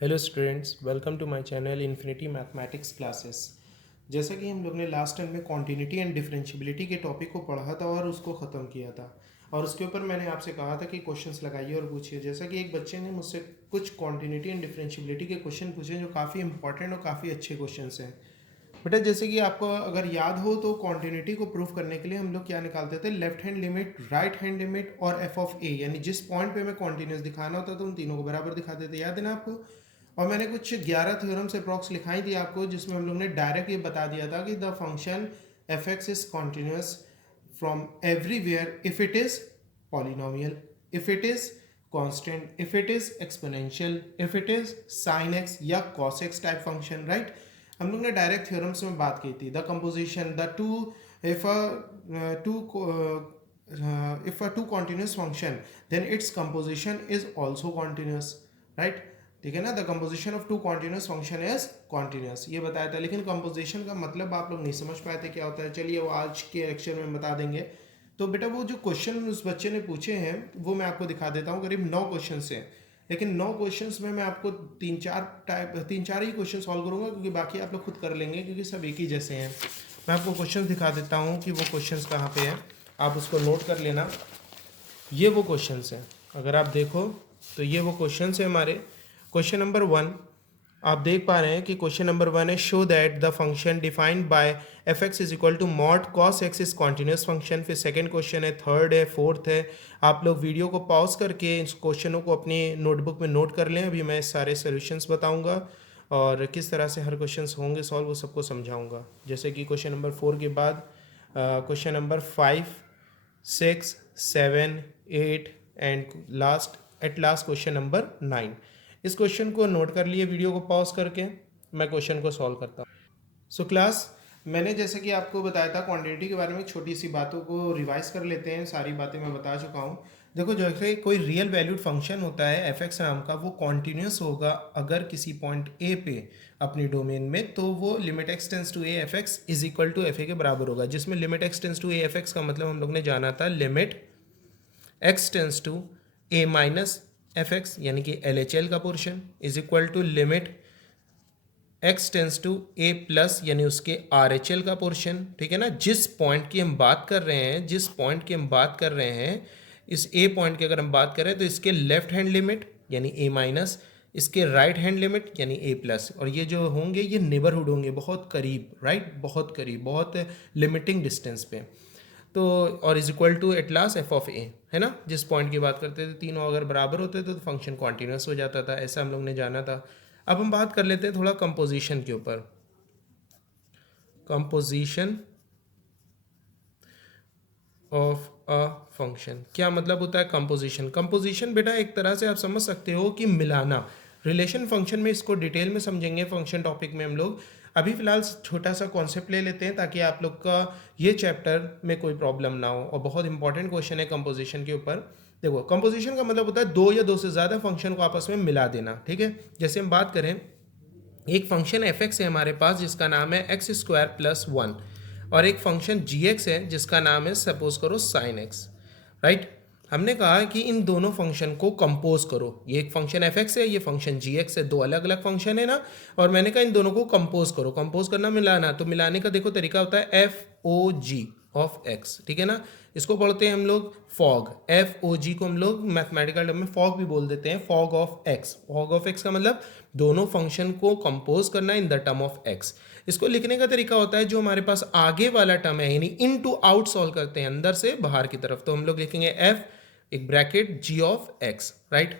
Hello students, welcome to my channel infinity mathematics classes. जैसा कि हम लोग ने लास्ट टाइम में कॉन्टिन्यूटी एंड डिफरेंशियबिलिटी के टॉपिक को पढ़ा था और उसको ख़त्म किया था, और उसके ऊपर मैंने आपसे कहा था कि क्वेश्चंस लगाइए और पूछिए। जैसा कि एक बच्चे ने मुझसे कुछ कॉन्टिन्यूटी एंड डिफरेंशियबिलिटी के क्वेश्चन पूछे जो काफ़ी इंपॉर्टेंट और काफ़ी अच्छे क्वेश्चंस हैं। बेटा, जैसे कि आपको अगर याद हो तो कॉन्टिन्यूटी को प्रूव करने के लिए हम लोग क्या निकालते थे, left hand limit, right hand limit और एफ ऑफ ए, यानी जिस पॉइंट पे हमें कॉन्टिन्यूस दिखाना होता था उन तीनों को बराबर दिखाते थे। याद है ना आपको? और मैंने कुछ 11 थ्योरम से अप्रॉक्स लिखाई थी आपको, जिसमें हम लोग ने डायरेक्ट ये बता दिया था कि the function f x is continuous from everywhere if it is polynomial, if it is constant, if it is exponential, if it is sine x या cos x type function. Right, हम लोग ने direct theorems में बात की थी। The composition, the two, if if a two continuous function then its composition is also continuous, right? ठीक है ना, the composition of two continuous function is continuous, ये बताया था। लेकिन कंपोजिशन का मतलब आप लोग नहीं समझ पाए थे क्या होता है। चलिए वो आज के लेक्चर में बता देंगे। तो बेटा, वो जो क्वेश्चन उस बच्चे ने पूछे हैं वो मैं आपको दिखा देता हूँ। करीब 9 क्वेश्चन हैं, लेकिन 9 क्वेश्चंस में मैं आपको तीन चार ही क्वेश्चन सॉल्व करूंगा, क्योंकि बाकी आप लोग खुद कर लेंगे क्योंकि सब एक ही जैसे हैं। मैं आपको क्वेश्चन दिखा देता हूँ कि वो क्वेश्चंस कहाँ पे हैं, आप उसको नोट कर लेना। ये वो क्वेश्चंस हैं, अगर आप देखो तो ये वो क्वेश्चंस हैं हमारे। क्वेश्चन नंबर 1 आप देख पा रहे हैं कि क्वेश्चन नंबर 1 है, show that the function defined by f x is equal to mod cos x is continuous function. फिर सेकंड क्वेश्चन है, थर्ड है, फोर्थ है। आप लोग वीडियो को पॉज करके इस क्वेश्चनों को अपनी नोटबुक में नोट कर लें। अभी मैं सारे सोल्यूशंस बताऊंगा और किस तरह से हर क्वेश्चन होंगे सॉल्व, वो सबको समझाऊंगा। जैसे कि क्वेश्चन नंबर 4 के बाद question number 5, 6, 7, 8 and last question number 9। इस क्वेश्चन को नोट कर लिए वीडियो को पॉज करके, मैं क्वेश्चन को सॉल्व करता हूँ। सो क्लास, मैंने जैसे कि आपको बताया था क्वांटिटी के बारे में, छोटी सी बातों को रिवाइज कर लेते हैं। सारी बातें मैं बता चुका हूँ। देखो, जैसे कोई रियल वैल्यूड फंक्शन होता है एफ एक्स नाम का, वो कॉन्टिन्यूस होगा अगर किसी पॉइंट ए पे अपनी डोमेन में, तो वो limit x tends to a f x is equal to f a के बराबर होगा। जिसमें limit x tends to a f x का मतलब हम लोग ने जाना था limit x tends to a minus f x, यानी कि एल एच एल का portion, is equal to limit x tends to a plus यानी उसके आर एच एल का पोर्शन। ठीक है ना, जिस पॉइंट की हम बात कर रहे हैं, जिस पॉइंट की हम बात कर रहे हैं, इस ए पॉइंट की अगर हम बात करें तो इसके लेफ्ट हैंड लिमिट यानी ए माइनस, इसके राइट हैंड लिमिट यानी ए प्लस, और ये जो होंगे ये नेबरहुड होंगे, बहुत करीब। राइट, बहुत करीब, बहुत लिमिटिंग डिस्टेंस पे। तो और is equal to at last f of a, है ना। जिस पॉइंट की बात करते थे, तीनों अगर बराबर होते तो फंक्शन कॉन्टिन्यूस हो जाता था, ऐसा हम लोग ने जाना था। अब हम बात कर लेते हैं थोड़ा कंपोजिशन के ऊपर। कंपोजिशन ऑफ अ फंक्शन, क्या मतलब होता है कंपोजिशन? कंपोजिशन बेटा एक तरह से आप समझ सकते हो कि मिलाना। रिलेशन फंक्शन में इसको डिटेल में समझेंगे फंक्शन टॉपिक में हम लोग। अभी फिलहाल छोटा सा कॉन्सेप्ट ले लेते हैं ताकि आप लोग का ये चैप्टर में कोई प्रॉब्लम ना हो, और बहुत इंपॉर्टेंट क्वेश्चन है कंपोजिशन के ऊपर। देखो, कंपोजिशन का मतलब होता है दो या दो से ज़्यादा फंक्शन को आपस में मिला देना। ठीक है, जैसे हम बात करें, एक फंक्शन एफ एक्स है हमारे पास जिसका नाम है एक्स स्क्वायर प्लस 1, और एक फंक्शन जी एक्स है जिसका नाम है सपोज करो साइन एक्स। राइट, हमने कहा कि इन दोनों फंक्शन को कंपोज करो। ये एक फंक्शन एफ एक्स है, ये फंक्शन जी एक्स है, दो अलग अलग फंक्शन है ना। और मैंने कहा इन दोनों को कंपोज करो। कंपोज करना मिलाना, तो मिलाने का देखो तरीका होता है f o g of x. ठीक है ना, इसको पढ़ते हैं हम लोग फॉग। एफ ओ जी को हम लोग मैथमेटिकल टर्म में फॉग भी बोल देते हैं, fog of x. Fog of x का मतलब दोनों फंक्शन को कंपोज करना इन द टर्म ऑफ एक्स। इसको लिखने का तरीका होता है जो हमारे पास आगे वाला टर्म है, यानी इन टू आउट सॉल्व करते हैं, अंदर से बाहर की तरफ, तो हम लोग लिखेंगे एफ एक bracket g of x. Right,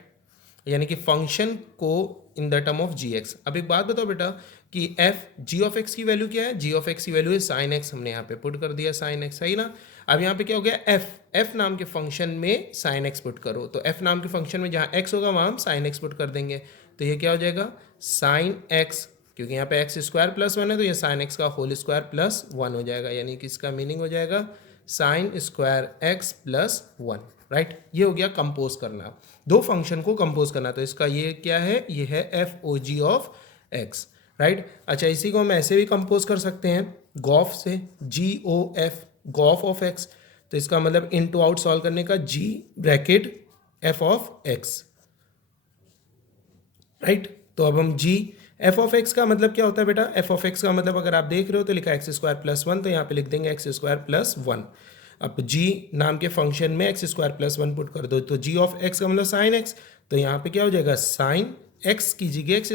यानी कि फंक्शन को in the term of g x. अब एक बात बताओ बेटा कि एफ जी ऑफ एक्स की वैल्यू क्या है? जी ऑफ एक्स की वैल्यू है साइन एक्स, हमने यहाँ पे पुट कर दिया साइन एक्स, सही ना। अब यहाँ पे क्या हो गया, एफ एफ नाम के फंक्शन में साइन एक्स पुट करो, तो एफ नाम के फंक्शन में जहाँ एक्स होगा वहाँ हम साइन एक्स पुट कर देंगे। तो ये क्या हो जाएगा, साइन एक्स, क्योंकि यहाँ पे एक्स स्क्वायर प्लस 1 है तो ये साइन एक्स का होल स्क्वायर प्लस 1 हो जाएगा, यानी कि इसका मीनिंग हो जाएगा sign square x plus 1। Right, ये हो गया कंपोज करना, दो फंक्शन को कंपोज करना। तो इसका ये क्या है, ये है f o g of x. Right, अच्छा इसी को हम ऐसे भी कंपोज कर सकते हैं गॉफ से, जी ओ एफ, गॉफ ऑफ एक्स। तो इसका मतलब इन टू आउट सॉल्व करने का g bracket f of x. Right, तो अब हम g f ऑफ x का मतलब क्या होता है बेटा, f ऑफ x का मतलब अगर आप देख रहे हो तो लिखा है एक्स स्क्वायर प्लस वन, तो यहाँ पे लिख देंगे एक्स स्क्वायर प्लस वन। अब g नाम के फंक्शन में x square plus one put कर दो, तो g ऑफ x का मतलब साइन x, तो यहाँ पे क्या हो जाएगा साइन x की जगह एक्स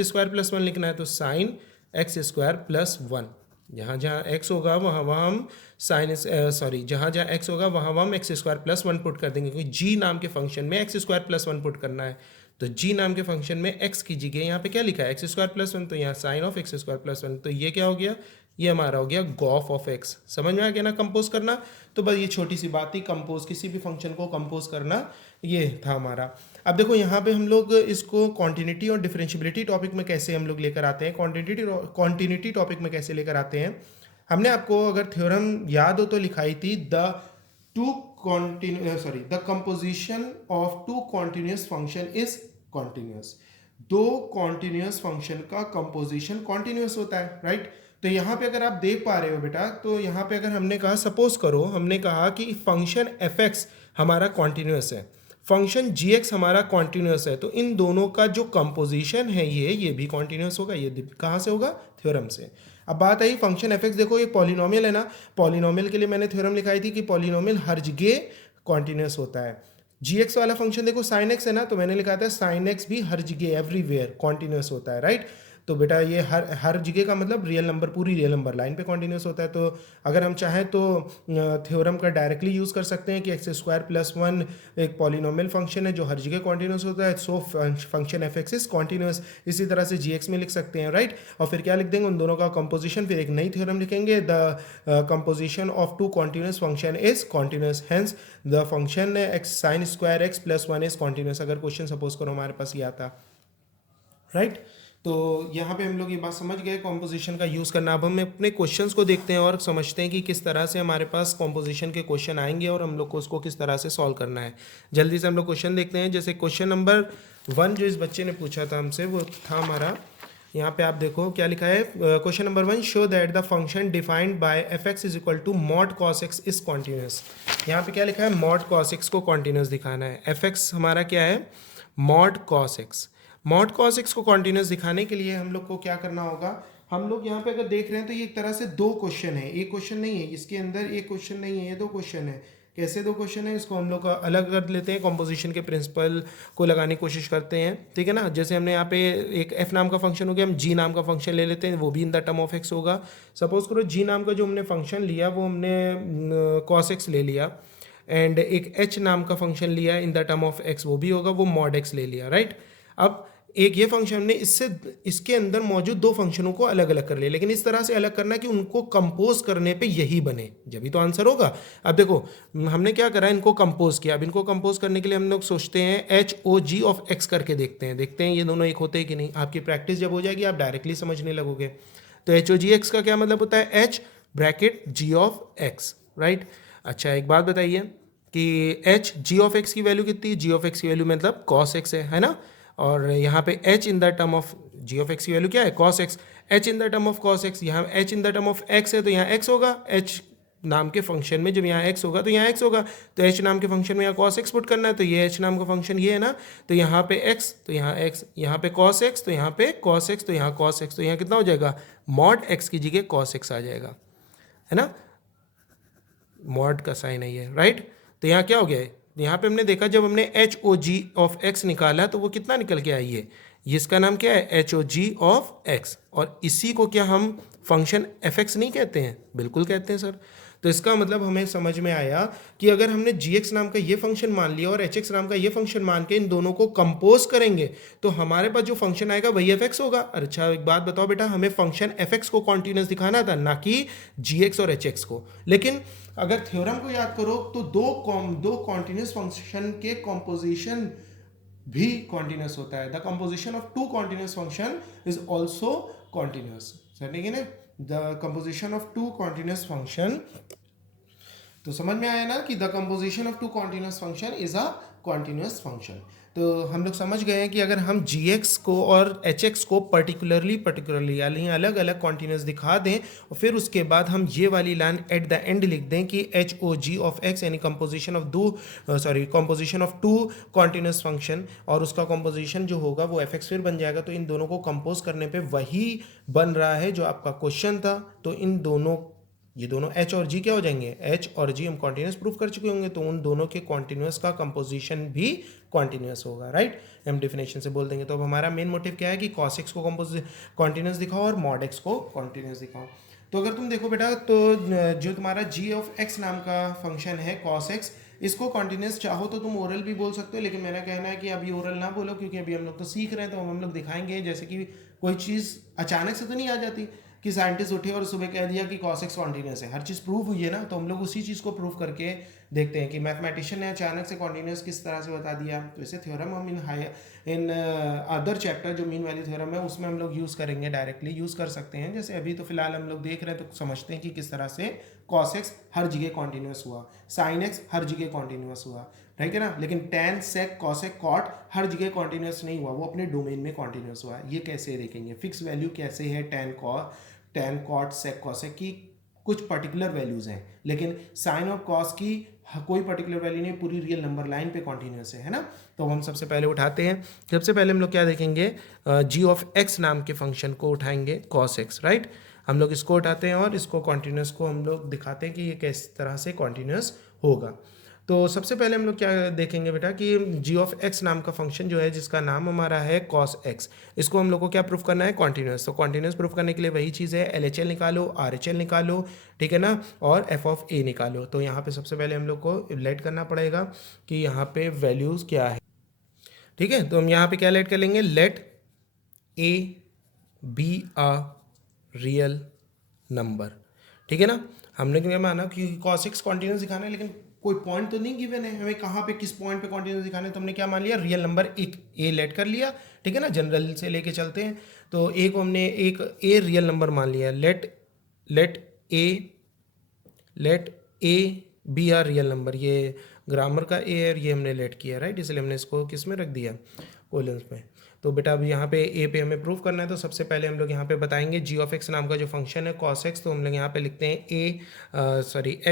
स्क्वायर प्लस वन लिखना है, तो sine x square plus one. जहाँ जहाँ x होगा वहाँ वहाँ हम जहाँ जहाँ x होगा वहाँ वहाँ हम x square plus one put कर देंगे, क्योंकि g नाम के फंक्शन में x square plus one put करना है। तो g नाम के फंक्शन में x की जगह यहाँ पे क्या लिखा है एक्स स्क्वायर प्लस वन, तो यहाँ sine of x square plus one, तो ये क्या हो गया, ये हमारा हो गया गॉफ ऑफ x। समझ में आ गया ना कंपोज करना। तो बस ये छोटी सी बात थी, कंपोज किसी भी फंक्शन को कंपोज करना, ये था हमारा। अब देखो यहाँ पे हम लोग इसको कॉन्टिन्यूटी और डिफरेंशियबिलिटी टॉपिक में कैसे हम लोग लेकर आते हैं, कॉन्टिन्यूटी टॉपिक में कैसे लेकर आते हैं। हमने आपको अगर थ्योरम याद हो तो लिखाई थी the composition of two continuous function is continuous. दो कॉन्टिन्यूस फंक्शन का कंपोजिशन कॉन्टिन्यूस होता है, राइट। तो यहाँ पे अगर आप देख पा रहे हो बेटा, तो यहाँ पे अगर हमने कहा, सपोज करो हमने कहा कि फंक्शन एफ एक्स हमारा कॉन्टिन्यूस है, फंक्शन जी एक्स हमारा कॉन्टिन्यूस है, तो इन दोनों का जो कंपोजिशन है ये भी कॉन्टिन्यूस होगा। ये कहाँ से होगा, थ्योरम से। अब बात आई फंक्शन एफ एक्स, देखो ये पॉलिनोमियल है ना, पॉलिनोमियल के लिए मैंने थ्योरम लिखाई थी कि पॉलिनोमियल हर जगह कॉन्टिन्यूस होता है। जी एक्स वाला फंक्शन देखो साइन एक्स है ना, तो मैंने लिखा था साइन एक्स भी हर जगह एवरीवेयर कॉन्टिन्यूस होता है, राइट। तो बेटा ये हर जगह का मतलब रियल नंबर, पूरी रियल नंबर लाइन पे कॉन्टिन्यूस होता है। तो अगर हम चाहें तो थ्योरम का डायरेक्टली यूज़ कर सकते हैं कि एक्स स्क्वायर प्लस वन एक पॉलिनोमियल फंक्शन है जो हर जगह कॉन्टिन्यूस होता है, so function f x is continuous. इसी तरह से जी एक्स में लिख सकते हैं, राइट। और फिर क्या लिख देंगे, उन दोनों का कंपोजिशन, फिर एक नई थ्योरम लिखेंगे, the composition of two continuous function is continuous, hence the function x sine square x plus one is continuous. अगर क्वेश्चन सपोज करो हमारे पास ये आता, राइट। तो यहाँ पे हम लोग ये बात समझ गए कॉम्पोजिशन का यूज़ करना। अब हम अपने क्वेश्चंस को देखते हैं और समझते हैं कि किस तरह से हमारे पास कॉम्पोजिशन के क्वेश्चन आएंगे और हम लोग को उसको किस तरह से सॉल्व करना है। जल्दी से हम लोग क्वेश्चन देखते हैं। जैसे क्वेश्चन नंबर 1 जो इस बच्चे ने पूछा था हमसे, वो था हमारा, यहाँ पे आप देखो क्या लिखा है। Question number 1, show that the function defined by f x is equal to mod cos x is continuous. यहाँ पे क्या लिखा है, मॉड कॉस एक्स को कॉन्टिन्यूस दिखाना है। एफ एक्स हमारा क्या है, mod cos x. Mod cos x को कॉन्टिन्यूस दिखाने के लिए हम लोग को क्या करना होगा, हम लोग यहाँ पे अगर देख रहे हैं तो ये एक तरह से दो क्वेश्चन है, एक क्वेश्चन नहीं है इसके अंदर, एक क्वेश्चन नहीं है, ये दो क्वेश्चन है। कैसे दो क्वेश्चन है, इसको हम लोग अलग कर लेते हैं, कॉम्पोजिशन के प्रिंसिपल को लगाने की कोशिश करते हैं, ठीक है ना। जैसे हमने यहाँ पे एक एफ नाम का फंक्शन हो गया, हम जी नाम का फंक्शन ले लेते हैं, वो भी इन द टर्म ऑफ एक्स होगा। सपोज करो जी नाम का जो हमने फंक्शन लिया वो हमने कॉस एक्स ले लिया, एंड एक एच नाम का फंक्शन लिया इन द टर्म ऑफ एक्स, वो भी होगा, वो मॉड एक्स ले लिया, राइट। अब एक ये फंक्शन हमने इसके अंदर मौजूद दो फंक्शनों को अलग अलग कर लिया, लेकिन इस तरह से अलग करना कि उनको कंपोज करने पे यही बने, जब भी तो आंसर होगा। अब देखो हमने क्या करा, इनको कंपोज किया। अब इनको कंपोज करने के लिए हम लोग सोचते हैं h o g of x करके देखते हैं ये दोनों एक होते हैं कि नहीं। आपकी प्रैक्टिस जब हो जाएगी आप डायरेक्टली समझने लगोगे। तो एच ओ जी एक्स का क्या मतलब होता है, h bracket g of x, right. अच्छा एक बात बताइए कि एच जी ऑफ एक्स की वैल्यू कितनी है, जी ऑफ एक्स की वैल्यू मतलब कॉस एक्स है ना। और यहाँ पे h in the term of g of x की वैल्यू क्या है, cos x, h in the term of cos x, यहाँ h in the term of x है तो यहाँ x होगा, h नाम के फंक्शन में जब यहाँ x होगा तो यहाँ x होगा, तो h नाम के फंक्शन में यहाँ cos x पुट करना है, तो ये h नाम का फंक्शन ये है ना, तो यहाँ पे x तो यहाँ x, यहाँ पे cos x तो यहाँ पे cos x, तो यहाँ cos x, तो यहाँ कितना हो जाएगा, मॉड x की जगह cos x आ जाएगा, है ना, मॉड का साइन है ये, राइट। तो यहाँ क्या हो गया है, यहाँ पे हमने देखा जब हमने h o g of x निकाला तो वो कितना निकल के आई है, इसका नाम क्या है, h o g of x. और इसी को क्या हम फंक्शन एफ एक्स नहीं कहते हैं, बिल्कुल कहते हैं सर। तो इसका मतलब हमें समझ में आया कि अगर हमने जी एक्स नाम का ये फंक्शन मान लिया और एच एक्स नाम का ये फंक्शन मान के इन दोनों को कंपोज करेंगे तो हमारे पास जो फंक्शन आएगा वही एफ एक्स होगा। अच्छा एक बात बताओ बेटा, हमें फंक्शन एफ एक्स को कॉन्टिन्यूस दिखाना था, ना कि जी एक्स और एच एक्स को। लेकिन अगर थ्योरम को याद करो तो दो कॉन्टिन्यूस फंक्शन के कॉम्पोजिशन भी कॉन्टिन्यूस होता है। The composition of two continuous function is also continuous, ठीक है ना। The composition of two continuous function, तो समझ में आया ना कि the composition of two continuous function is a continuous function. तो हम लोग समझ गए हैं कि अगर हम gx को और hx को पर्टिकुलरली यानी अलग अलग कॉन्टिन्यूस दिखा दें और फिर उसके बाद हम ये वाली लाइन एट द एंड लिख दें कि h o g of x यानी composition of two continuous function, और उसका कंपोजिशन जो होगा वो एफ एक्स फिर बन जाएगा। तो इन दोनों को कंपोज करने पे वही बन रहा है जो आपका क्वेश्चन था। तो ये दोनों h और g क्या हो जाएंगे, h और g हम कॉन्टिन्यूस प्रूफ कर चुके होंगे, तो उन दोनों के कॉन्टिन्यूस का कंपोजिशन भी कॉन्टिन्यूस होगा, राइट। हम डेफिनेशन से बोल देंगे। तो अब हमारा मेन मोटिव क्या है कि cos x को कॉन्टिन्यूस दिखाओ और mod x को कॉन्टिन्यूस दिखाओ। तो अगर तुम देखो बेटा, तो जो तुम्हारा g ऑफ x नाम का फंक्शन है cos x, इसको कॉन्टिन्यूस चाहो तो तुम ओरल भी बोल सकते हो, लेकिन मेरा कहना है कि अभी ओरल ना बोलो, क्योंकि अभी हम लोग तो सीख रहे हैं। तो हम लोग दिखाएंगे जैसे कि कोई चीज़ अचानक से तो नहीं आ जाती कि साइंटिस्ट उठे और सुबह कह दिया कि cos x कॉन्टिन्यूस है। हर चीज़ प्रूव हुई है ना, तो हम लोग उसी चीज़ को प्रूव करके देखते हैं कि मैथमेटिशियन ने अचानक से कॉन्टिन्यूस किस तरह से बता दिया। तो इसे थ्योरम हम इन अदर चैप्टर जो मीन वैल्यू थ्योरम है उसमें हम लोग यूज़ करेंगे, डायरेक्टली यूज़ कर सकते हैं। जैसे अभी तो फिलहाल हम लोग देख रहे हैं तो समझते हैं कि किस तरह से cos x हर जगह कॉन्टिन्यूस हुआ, sin x हर जगह कॉन्टिन्यूस हुआ, ठीक है ना। लेकिन tan sec cos sec cot हर जगह कॉन्टिन्यूस नहीं हुआ, वो अपने डोमेन में कॉन्टिन्यूस हुआ। ये कैसे देखेंगे, फिक्स वैल्यू कैसे है tan cot sec cos sec की कुछ पर्टिकुलर वैल्यूज हैं, लेकिन साइन और कॉस की कोई पर्टिकुलर वैल्यू नहीं, पूरी रियल नंबर लाइन पे कॉन्टिन्यूस है ना। तो हम सबसे पहले उठाते हैं, सबसे पहले हम लोग क्या देखेंगे, g ऑफ x नाम के फंक्शन को उठाएंगे cos x, राइट। हम लोग इसको उठाते हैं और इसको कॉन्टिन्यूस को हम लोग दिखाते हैं कि ये किस तरह से कॉन्टिन्यूस होगा। तो सबसे पहले हम लोग क्या देखेंगे बेटा कि g ऑफ x नाम का फंक्शन जो है, जिसका नाम हमारा है cos x, इसको हम लोग को क्या प्रूफ करना है, कॉन्टिन्यूस। तो कॉन्टिन्यूस प्रूफ करने के लिए वही चीज़ है, LHL निकालो, RHL निकालो, ठीक है ना, और f ऑफ a निकालो। तो यहाँ पे सबसे पहले हम लोग को लेट करना पड़ेगा कि यहाँ पे वैल्यूज़ क्या है, ठीक है। तो हम यहाँ पे क्या लेट कर लेंगे, let a be a real number, ठीक है ना। हमने क्या माना कि cos x कॉन्टिन्यूस दिखाना है, लेकिन कोई पॉइंट तो नहीं गिवन है हमें कहाँ पे किस पॉइंट पे कॉन्टिन्यूस दिखाना है। तो हमने क्या मान लिया, रियल नंबर एक ए लेट कर लिया, ठीक है ना। जनरल से लेके चलते हैं, तो ए को हमने एक ए रियल नंबर मान लिया। Let a b are real number, ये ग्रामर का ए है, ये हमने लेट किया, राइट, इसलिए हमने इसको किस में रख दिया, कोलन्स में। तो बेटा अब यहाँ पे ए पे हमें प्रूफ करना है, तो सबसे पहले हम लोग यहाँ पे बताएंगे g ऑफ x नाम का जो फंक्शन है cos x, तो हम लोग यहाँ पे लिखते हैं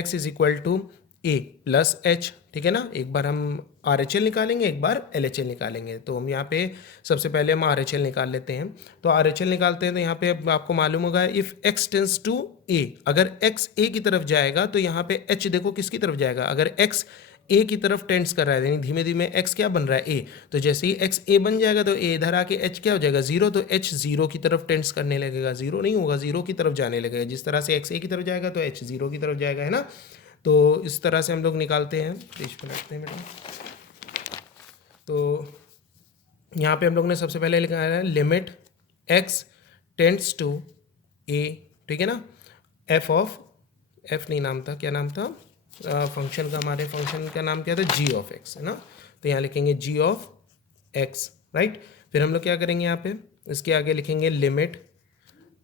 x is equal to a plus h, ठीक है ना। एक बार हम RHL निकालेंगे, एक बार LHL निकालेंगे। तो हम यहाँ पे सबसे पहले हम RHL निकाल लेते हैं। तो RHL निकालते हैं तो यहाँ पे आपको मालूम होगा if x tends to a, अगर x a की तरफ जाएगा तो यहाँ पे h देखो किसकी तरफ जाएगा, अगर x ए की तरफ टेंड्स कर रहा है, यानी धीमे धीमे एक्स क्या बन रहा है, ए। तो जैसे ही एक्स ए बन जाएगा तो ए इधर आके एच क्या हो जाएगा, जीरो, तो एच जीरो की तरफ टेंड्स करने लगेगा, जीरो नहीं होगा, जीरो की तरफ जाने लगेगा। जिस तरह से एक्स ए की तरफ जाएगा तो एच जीरो की तरफ जाएगा, है ना। तो इस तरह से हम लोग निकालते हैं, पेज पर रखते हैं बेटा। तो यहाँ पे हम लोग ने सबसे पहले लिखा है लिमिट एक्स टेंड्स टू ए, ठीक है ना। एफ नहीं नाम था, क्या नाम था फंक्शन का, हमारे फंक्शन का नाम क्या था, g ऑफ x, है ना। तो यहाँ लिखेंगे g ऑफ x, राइट। फिर हम लोग क्या करेंगे, यहाँ पे इसके आगे लिखेंगे लिमिट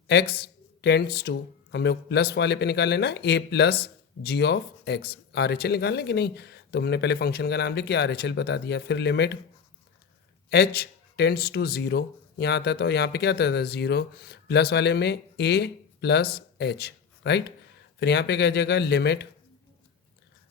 x टेंड्स टू, हम लोग प्लस वाले पे निकाल लेना a plus g of x, RHL निकालने की नहीं, तो हमने पहले फंक्शन का नाम लिख के RHL बता दिया। फिर limit h tends to zero, यहाँ आता तो यहाँ पे क्या आता था, ज़ीरो, प्लस वाले में a प्लस h, राइट। फिर यहाँ पे क्या जाएगा, limit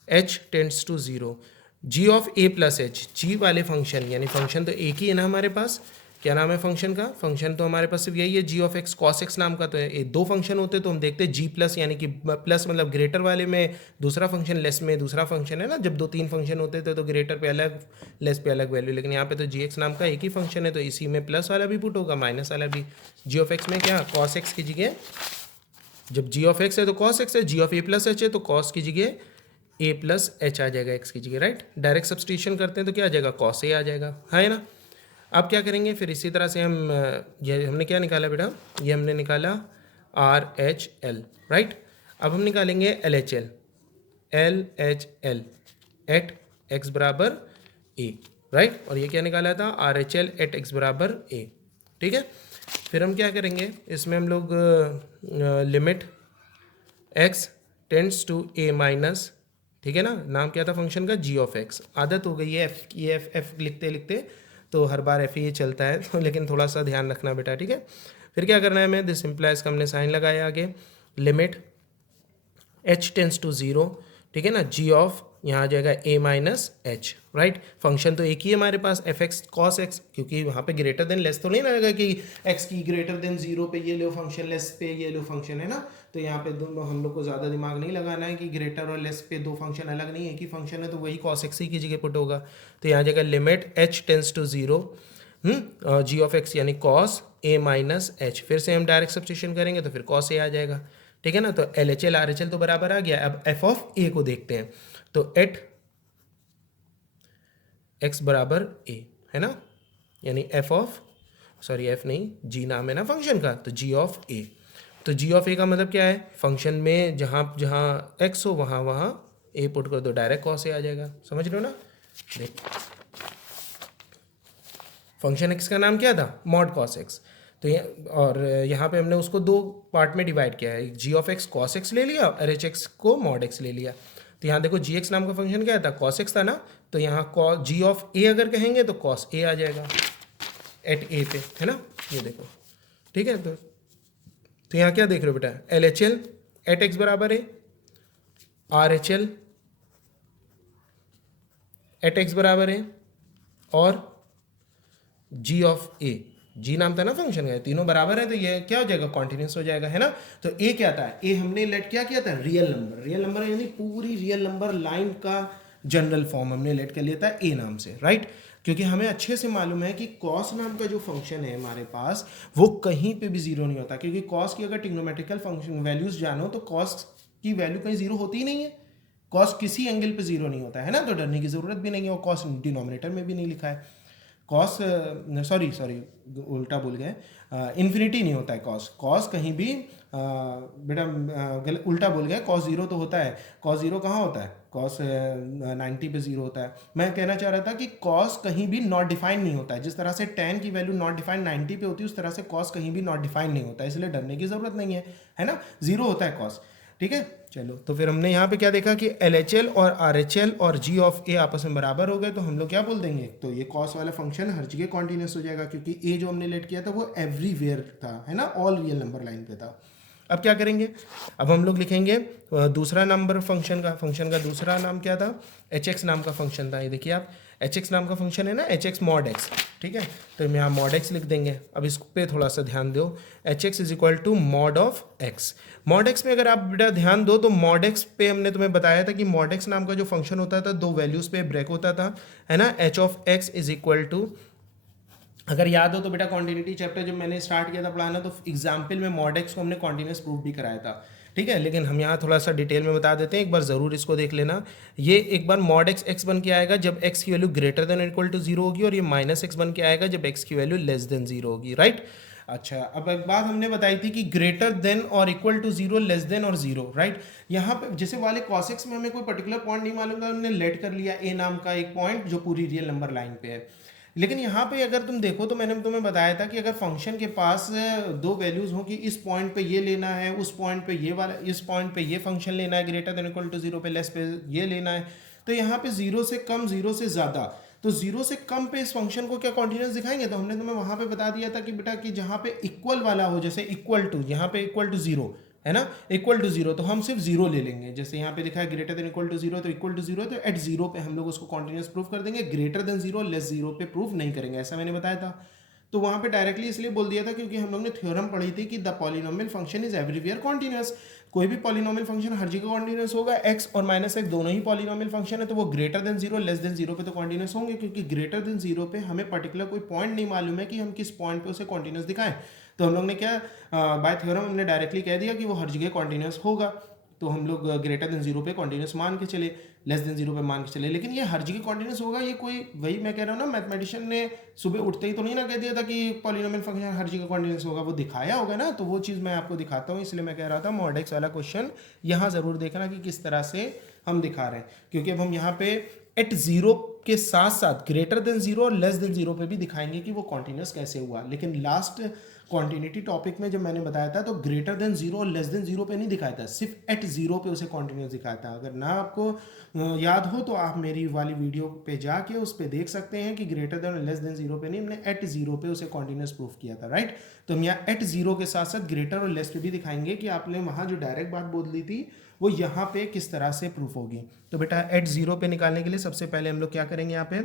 h tends to zero, g of a plus h, g वाले फंक्शन, यानी फंक्शन तो एक ही है ना हमारे पास, क्या नाम है फंक्शन का, फंक्शन तो हमारे पास सिर्फ यही है g of x cos x नाम का। तो ये दो फंक्शन होते तो हम देखते g प्लस, यानी कि प्लस मतलब ग्रेटर वाले में दूसरा फंक्शन, लेस में दूसरा फंक्शन, है ना। जब दो तीन फंक्शन होते थे तो ग्रेटर पे अलग, लेस पे अलग वैल्यू, लेकिन यहाँ पे तो g x नाम का एक ही फंक्शन है, तो इसी में प्लस वाला भी पुट होगा, माइनस वाला भी। g ऑफ x में क्या, cos x की जगह, जब g ऑफ x है तो cos x है, g of a plus h है तो cos की जगह a प्लस h आ जाएगा x की जगह, राइट। डायरेक्ट सब्सटीट्यूशन करते हैं तो क्या आ जाएगा, cos a आ जाएगा, है ना। अब क्या करेंगे, फिर इसी तरह से हम ये हमने क्या निकाला बेटा, ये हमने निकाला RHL, राइट। अब हम निकालेंगे LHL एट x बराबर a, राइट। और ये क्या निकाला था, RHL एट x बराबर a, ठीक है। फिर हम क्या करेंगे, इसमें हम लोग limit x tends to a minus ठीक है ना, नाम क्या था फंक्शन का, जी ऑफ एक्स। आदत हो गई है एफ की, एफ एफ लिखते लिखते तो हर बार एफ ही चलता है, तो लेकिन थोड़ा सा ध्यान रखना बेटा, ठीक है। फिर क्या करना है हमें, दिस इम्प्लाइज का हमने साइन लगाया आगे, लिमिट h टेंस टू 0, ठीक है ना, g ऑफ यहाँ आ जाएगा a minus H, right. Function तो एक ही है हमारे पास, एफ एक्स कॉस एक्स, क्योंकि वहाँ पे ग्रेटर देन लेस तो नहीं लगेगा कि x की ग्रेटर देन 0 पे ये लो फंक्शन, लेस पे ये लो फंक्शन, है ना। तो यहाँ पे दोनों हम लोग को ज़्यादा दिमाग नहीं लगाना है कि ग्रेटर और लेस पे दो फंक्शन अलग नहीं, एक ही फंक्शन है, तो वही कॉस एक्स ही की जगह पुट होगा। तो यहाँ आ जाएगा limit h tends to 0 g of x यानी कॉस a माइनस एच। फिर से हम डायरेक्ट सब्स्टिट्यूशन करेंगे तो फिर कॉस a आ जाएगा, ठीक है ना। तो L H L R H L तो बराबर आ गया। अब एफ ऑफ ए को देखते हैं, तो एट एक्स बराबर ए, है ना, यानी एफ ऑफ, सॉरी एफ नहीं, जी नाम है ना फंक्शन का, तो जी ऑफ ए। तो जी ऑफ ए का मतलब क्या है, फंक्शन में जहाँ जहाँ एक्स हो वहाँ वहाँ ए पुट कर दो, डायरेक्ट कॉस ए आ जाएगा, समझ लो ना। देख, फंक्शन एक्स का नाम क्या था, मॉड कॉस एक्स। तो ये, और यहाँ पे हमने उसको दो पार्ट में डिवाइड किया है, g of x cos x ले लिया और एच एक्स को मॉड एक्स ले लिया। तो यहाँ देखो जी एक्स नाम का फंक्शन क्या था, कॉस एक्स था ना, तो यहाँ जी ऑफ ए अगर कहेंगे तो कॉस ए आ जाएगा एट ए पे, है ना, ये देखो, ठीक है। तो यहाँ क्या देख रहे हो बेटा, L H L at x बराबर है R H L at x बराबर है और जी ऑफ ए, जी नाम था ना फंक्शन का, तीनों बराबर है, तो ये क्या हो जाएगा, कॉन्टिन्यूस हो जाएगा, है ना। तो ए क्या था, ए हमने लेट क्या किया था, रियल नंबर, रियल नंबर यानी पूरी रियल नंबर लाइन का जनरल फॉर्म हमने लेट कर लिया था ए नाम से, राइट। क्योंकि हमें अच्छे से मालूम है कि कॉस नाम का जो फंक्शन है हमारे पास वो कहीं पे भी जीरो नहीं होता, क्योंकि कॉस की अगर ट्रिग्नोमेट्रिकल फंक्शन वैल्यूज जानो तो कॉस की वैल्यू कहीं जीरो होती ही नहीं है, कॉस किसी एंगल पे जीरो नहीं होता है ना, तो डरने की जरूरत भी नहीं है, और कॉस डिनोमिनेटर में भी नहीं लिखा है। कॉस, सॉरी सॉरी उल्टा बोल गए, इन्फिनिटी नहीं होता है कॉस, कॉस कहीं भी बेटा उल्टा बोल गए, कॉस जीरो तो होता है, कॉस जीरो कहाँ होता है, कॉस 90 पे जीरो होता है। मैं कहना चाह रहा था कि कॉस कहीं भी नॉट डिफाइन नहीं होता है, जिस तरह से tan की वैल्यू नॉट डिफाइन 90 पे होती है, उस तरह से कॉस कहीं भी नॉट डिफाइन नहीं होता है, इसलिए डरने की जरूरत नहीं है ना, जीरो होता है कॉस, ठीक है। चलो, तो फिर हमने यहाँ पे क्या देखा कि एल एच एल और आर एच एल और जी ऑफ ए आपस में बराबर हो गए, तो हम लोग क्या बोल देंगे, तो ये कॉस वाला फंक्शन हर जगह कॉन्टिन्यूस हो जाएगा, क्योंकि ए जो हमने लेट किया था वो एवरीवेयर था, है ना, ऑल रियल नंबर लाइन पे था। अब क्या करेंगे, अब हम लोग लिखेंगे दूसरा नंबर फंक्शन का दूसरा नाम क्या था, एच एक्स नाम का फंक्शन था, ये देखिए आप, एच एक्स नाम का फंक्शन है ना, एच एक्स मॉड एक्स, ठीक है। तो हम यहाँ मॉड एक्स लिख देंगे। अब इस पे थोड़ा सा ध्यान दो, h x is equal to mod of x. Mod x में अगर आप बेटा ध्यान दो तो मॉड एक्स पे हमने तुम्हें बताया था कि मॉड एक्स नाम का जो फंक्शन होता था दो वैल्यूज पे ब्रेक होता था, है ना, h of x is equal to, अगर याद हो तो बेटा कॉन्टिन्यूटी चैप्टर जब मैंने स्टार्ट किया था पढ़ाना तो एग्जाम्पल में मॉड एक्स को हमने कॉन्टिन्यूस प्रूफ भी कराया था, ठीक है। लेकिन हम यहाँ थोड़ा सा डिटेल में बता देते हैं, एक बार ज़रूर इसको देख लेना। ये एक बार मॉड एक्स एक्स बन के आएगा जब एक्स की value greater than equal to zero होगी, और ये माइनस एक्स बन के आएगा जब एक्स की वैल्यू लेस देन जीरो होगी, राइट। अच्छा, अब एक बात हमने बताई थी कि ग्रेटर देन और equal to zero, less than और जीरो, राइट। यहाँ पे जैसे वाले कॉस एक्स में हमें कोई पर्टिकुलर पॉइंट नहीं मालूम था, हमने लेट कर लिया ए नाम का एक पॉइंट जो पूरी रियल नंबर लाइन पे है। लेकिन यहाँ पे अगर तुम देखो तो मैंने तुम्हें बताया था कि अगर फंक्शन के पास दो वैल्यूज हो कि इस पॉइंट पे ये लेना है, उस पॉइंट पे ये वाला, इस पॉइंट पे ये फंक्शन लेना है, greater than equal to zero पे, लेस पे ये लेना है, तो यहाँ पे जीरो से कम, जीरो से ज़्यादा, तो जीरो से कम पे इस फंक्शन को क्या कॉन्टिन्यूस दिखाएंगे, तो हमने तुम्हें वहाँ पे बता दिया था कि बेटा कि जहाँ पे इक्वल वाला हो, जैसे इक्वल टू, यहाँ पे इक्वल टू जीरो है ना, इक्वल टू जीरो, तो हम सिर्फ जीरो ले लेंगे, जैसे यहाँ पे लिखा है greater than equal to zero, तो इक्वल टू जीरो, तो एट जीरो पे हम लोग उसको कॉन्टिन्यूस प्रूफ कर देंगे, greater than zero, less zero पे प्रूफ नहीं करेंगे, ऐसा मैंने बताया था। तो वहाँ पे डायरेक्टली इसलिए बोल दिया था क्योंकि हम लोग ने थ्योरम पढ़ी थी कि the polynomial function is everywhere continuous, कोई भी पॉलिनोमियल फंक्शन हर जगह कॉन्टिन्यूस होगा, एक्स और माइनस एक्स दोनों ही पॉलिनोमियल फंक्शन है, तो वो greater than zero, less than zero पे तो कॉन्टिन्यूस होंगे, क्योंकि ग्रेटर देन जीरो पे हमें पर्टिकुलर कोई पॉइंट नहीं मालूम है कि हम किस पॉइंट पे उसे कॉन्टिन्यूस दिखाएं, तो हम लोग ने क्या बाय थ्योरम हमने डायरेक्टली कह दिया कि वो हर जगह कॉन्टिन्यूस होगा, तो हम लोग ग्रेटर देन जीरो पे कॉन्टिन्यूस मान के चले, लेस देन जीरो पे मान के चले। लेकिन ये हर जगह कॉन्टिन्यूस होगा, ये कोई, वही मैं कह रहा हूँ ना, मैथमेटिशियन ने सुबह उठते ही तो नहीं ना कह दिया था कि पॉलिनोमियल फंक्शन हर जगह कॉन्टिन्यूस होगा, वो दिखाया होगा ना, तो वो चीज़ मैं आपको दिखाता हूँ, इसलिए मैं कह रहा था मॉड एक्स वाला क्वेश्चन यहाँ ज़रूर देखना कि किस तरह से हम दिखा रहे हैं, क्योंकि अब हम यहाँ पे एट जीरो के साथ साथ ग्रेटर देन जीरो और लेस देन जीरो पे भी दिखाएंगे कि वो कॉन्टिन्यूस कैसे हुआ। लेकिन लास्ट कॉन्टिन्यूटी टॉपिक में जब मैंने बताया था तो ग्रेटर देन जीरो और लेस देन जीरो पे नहीं दिखाया था, सिर्फ एट जीरो पे उसे कॉन्टिन्यूस दिखाया था। अगर ना आपको याद हो तो आप मेरी वाली वीडियो पे जाके उस पर देख सकते हैं कि ग्रेटर देन और लेस देन जीरो पे नहीं, हमने एट जीरो पे उसे कॉन्टिन्यूस प्रूफ किया था, राइट। तो हम यहाँ एट जीरो के साथ साथ ग्रेटर और लेस पे भी दिखाएंगे कि आपने वहाँ जो डायरेक्ट बात बोल दी थी वो यहाँ पे किस तरह से प्रूफ होगी। तो बेटा एट जीरो पे निकालने के लिए सबसे पहले हम लोग क्या करेंगे, यहाँ पे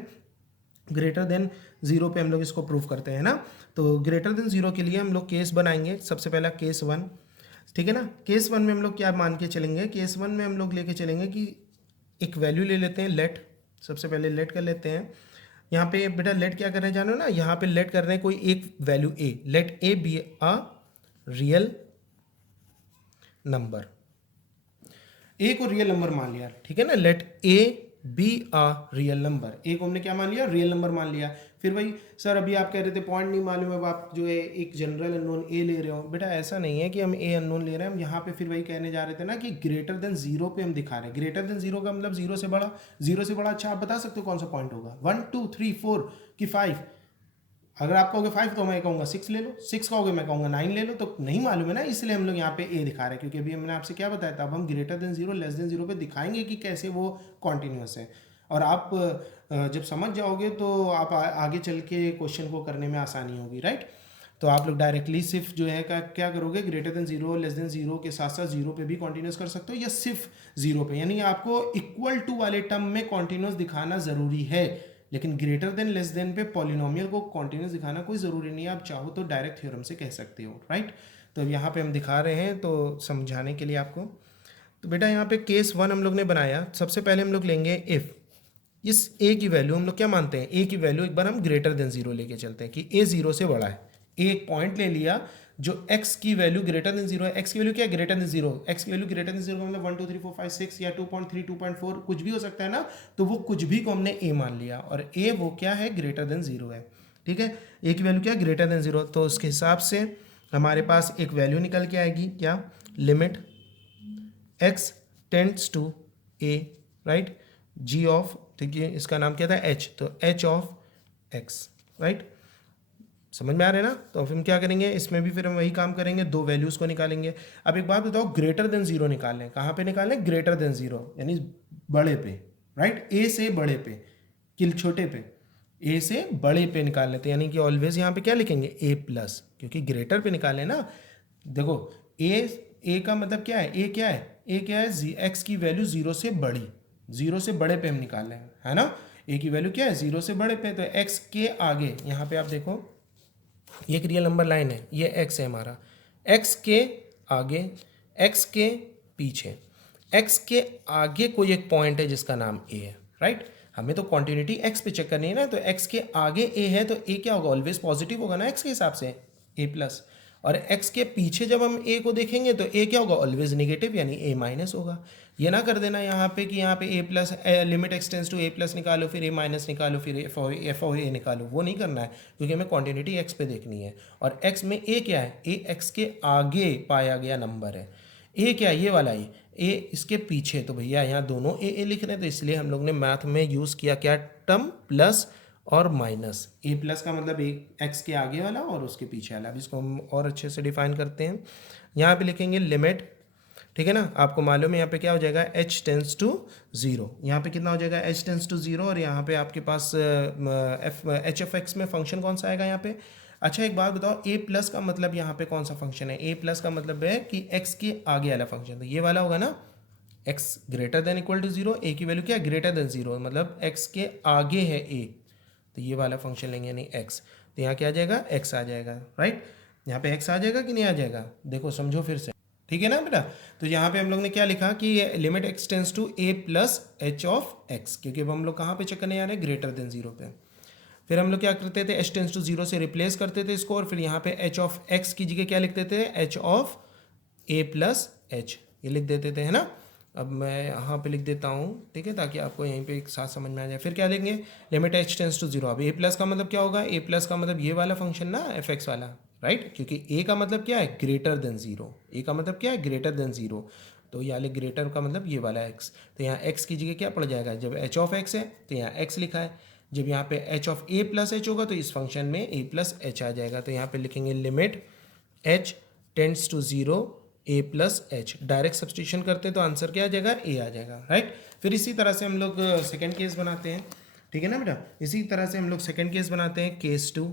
ग्रेटर देन जीरो पे हम लोग इसको प्रूफ करते हैं ना। तो ग्रेटर देन जीरो के लिए हम लोग केस बनाएंगे। सबसे पहला केस वन, ठीक है ना। केस वन में हम लोग क्या मान के चलेंगे, केस वन में हम लोग लेके चलेंगे कि एक वैल्यू ले लेते हैं लेट, सबसे पहले लेट कर लेते हैं। यहाँ पे बेटा लेट क्या कर रहे हैं जानो ना, यहाँ पे लेट कर रहे हैं कोई एक value a, let a be a real number, a को रियल नंबर मान लिया, ठीक है ना। Let a be a real number, a को हमने क्या मान लिया, रियल नंबर मान लिया। फिर भाई सर अभी आप कह रहे थे पॉइंट नहीं मालूम है, अब आप जो है एक जनरल अननोन ए ले रहे हो। बेटा ऐसा नहीं है कि हम ए अननोन ले रहे हैं, हम यहाँ पे फिर वही कहने जा रहे थे ना कि ग्रेटर देन जीरो पे हम दिखा रहे हैं। ग्रेटर देन जीरो का मतलब जीरो से बड़ा, जीरो से बड़ा। अच्छा आप बता सकते हो कौन सा पॉइंट होगा, 1 2 3 4 कि 5। अगर आप कहोगे 5 तो मैं कहूँगा 6 ले लो, 6 कहोगे मैं कहूँगा 9 ले लो। तो नहीं मालूम है ना, इसलिए हम लोग यहाँ पे ए दिखा रहे हैं, क्योंकि अभी हमने आपसे क्या बताया था, अब हम greater than zero less than zero पे दिखाएंगे कि कैसे वो कॉन्टिन्यूस है। और आप जब समझ जाओगे तो आप आगे चल के क्वेश्चन को करने में आसानी होगी, राइट। तो आप लोग डायरेक्टली सिर्फ जो है क्या करोगे, greater than zero less than zero के साथ साथ जीरो पे भी कॉन्टिन्यूस कर सकते हो या सिर्फ जीरो पे, यानी आपको इक्वल टू वाले टर्म में कॉन्टिन्यूस दिखाना ज़रूरी है। लेकिन ग्रेटर देन लेस देन पे पॉलिनोमियल को कॉन्टिन्यूस दिखाना कोई ज़रूरी नहीं है, आप चाहो तो डायरेक्ट थ्योरम से कह सकते हो, राइट। तो यहाँ पे हम दिखा रहे हैं तो समझाने के लिए आपको। तो बेटा यहाँ पे केस वन हम लोग ने बनाया। सबसे पहले हम लोग लेंगे इफ़ इस ए की वैल्यू हम लोग क्या मानते हैं, ए की वैल्यू एक बार हम ग्रेटर देन जीरो लेके चलते हैं कि ए जीरो से बड़ा है। एक पॉइंट ले लिया जो x की वैल्यू ग्रेटर देन जीरो है, x की वैल्यू क्या है, ग्रेटर देन जीरो। x की वैल्यू ग्रेटर देन जीरो का मतलब 1 2 3 4 5 6 या 2.3 2.4 कुछ भी हो सकता है ना। तो वो कुछ भी को हमने a मान लिया और a वो क्या है, ग्रेटर देन जीरो है, ठीक है। a की वैल्यू क्या है, ग्रेटर देन जीरो। तो उसके हिसाब से हमारे पास एक वैल्यू निकल के आएगी, क्या, limit x tends to a, right, g of, ठीक है, इसका नाम क्या था h, तो h ऑफ x, राइट। समझ में आ रहे हैं ना। तो फिर हम क्या करेंगे, इसमें भी फिर हम वही काम करेंगे, दो वैल्यूज़ को निकालेंगे। अब एक बात बताओ, ग्रेटर देन जीरो निकालें, कहाँ पे निकालें, ग्रेटर देन जीरो यानी बड़े पे, राइट, ए से बड़े पे, किल छोटे पे, ए से बड़े पे निकाल लेते हैं। यानी कि ऑलवेज यहाँ पे क्या लिखेंगे, ए प्लस, क्योंकि ग्रेटर पे निकालें ना। देखो ए का मतलब क्या है, ए क्या है, ए क्या है, एक्स की वैल्यू जीरो से बड़ी, जीरो से बड़े पे हम निकाल रहे हैं, है ना। ए की वैल्यू क्या है, जीरो से बड़े पे, तो एक्स के आगे यहाँ पे आप देखो ये एक रियल नंबर लाइन है, ये x है हमारा, x के आगे, x के पीछे, x के आगे कोई एक पॉइंट है जिसका नाम a है, राइट। हमें तो क्वांटिटी x पे चेक करनी है ना, तो x के आगे a है तो a क्या होगा, ऑलवेज पॉजिटिव होगा ना x के हिसाब से, a प्लस। और x के पीछे जब हम a को देखेंगे तो a क्या होगा, ऑलवेज नेगेटिव यानी a माइनस होगा। ये ना कर देना यहाँ पे कि यहाँ पे a plus, limit x tends to a plus निकालो, फिर a माइनस निकालो, फिर f ऑफ a निकालो, वो नहीं करना है, क्योंकि हमें क्वांटिटी x पे देखनी है। और x में a क्या है, a x के आगे पाया गया नंबर है, a क्या है, ये वाला a इसके पीछे। तो भैया यहाँ दोनों a लिख रहे हैं, तो इसलिए हम लोग ने मैथ में यूज़ किया क्या टर्म, प्लस और माइनस। ए प्लस का मतलब एक्स के आगे वाला और उसके पीछे वाला। अब इसको हम और अच्छे से डिफाइन करते हैं। यहाँ पे लिखेंगे लिमिट, ठीक है ना, आपको मालूम है यहाँ पे क्या हो जाएगा, h टेंस टू जीरो। यहाँ पे कितना हो जाएगा, h टेंस टू जीरो, और यहाँ पे आपके पास h ऑफ x में फंक्शन कौन सा आएगा यहाँ पे। अच्छा एक बात बताओ, a प्लस का मतलब यहाँ पे कौन सा फंक्शन है, a प्लस का मतलब है कि x के आगे वाला फंक्शन, तो ये वाला होगा ना, x greater than equal to zero, a की वैल्यू क्या है, ग्रेटर देन जीरो, मतलब x के आगे है a, तो ये वाला फंक्शन लेंगे यानी x। तो यहाँ क्या आ जाएगा, x आ जाएगा, राइट। यहाँ पे x आ जाएगा कि नहीं आ जाएगा, देखो समझो फिर से, ठीक है ना बेटा। तो यहाँ पे हम लोग ने क्या लिखा कि limit x tends to a plus h of x, क्योंकि अब हम लोग कहाँ पे चेक करने आ रहे हैं, ग्रेटर देन जीरो पे। फिर हम लोग क्या करते थे, h टेंस टू जीरो से रिप्लेस करते थे इसको, और फिर यहाँ पे h ऑफ x की जगह क्या लिखते थे, h of a plus h, ये लिख देते थे, है ना। अब मैं यहाँ पे लिख देता हूँ, ठीक है, ताकि आपको यहीं पे एक साथ समझ में आ जाए। फिर क्या लेंगे, limit h tends to zero. अब a प्लस का मतलब क्या होगा, a प्लस का मतलब ये वाला फंक्शन ना, fx वाला, राइट, क्योंकि a का मतलब क्या है, ग्रेटर देन जीरो, a का मतलब क्या है, ग्रेटर देन जीरो। तो यहाँ ले ग्रेटर का मतलब ये वाला x, तो यहाँ x की जगह क्या पड़ जाएगा, जब h ऑफ x है तो यहाँ x लिखा है, जब यहाँ पे h of a plus h होगा तो इस फंक्शन में a प्लस h आ जाएगा, तो यहाँ पे लिखेंगे limit h tends to 0 a plus h, direct substitution करते हैं तो आंसर क्या आ जाएगा, a आ जाएगा, राइट। फिर इसी तरह से हम लोग सेकेंड केस बनाते हैं, ठीक है ना बेटा। इसी तरह से हम लोग सेकेंड केस बनाते हैं, केस टू।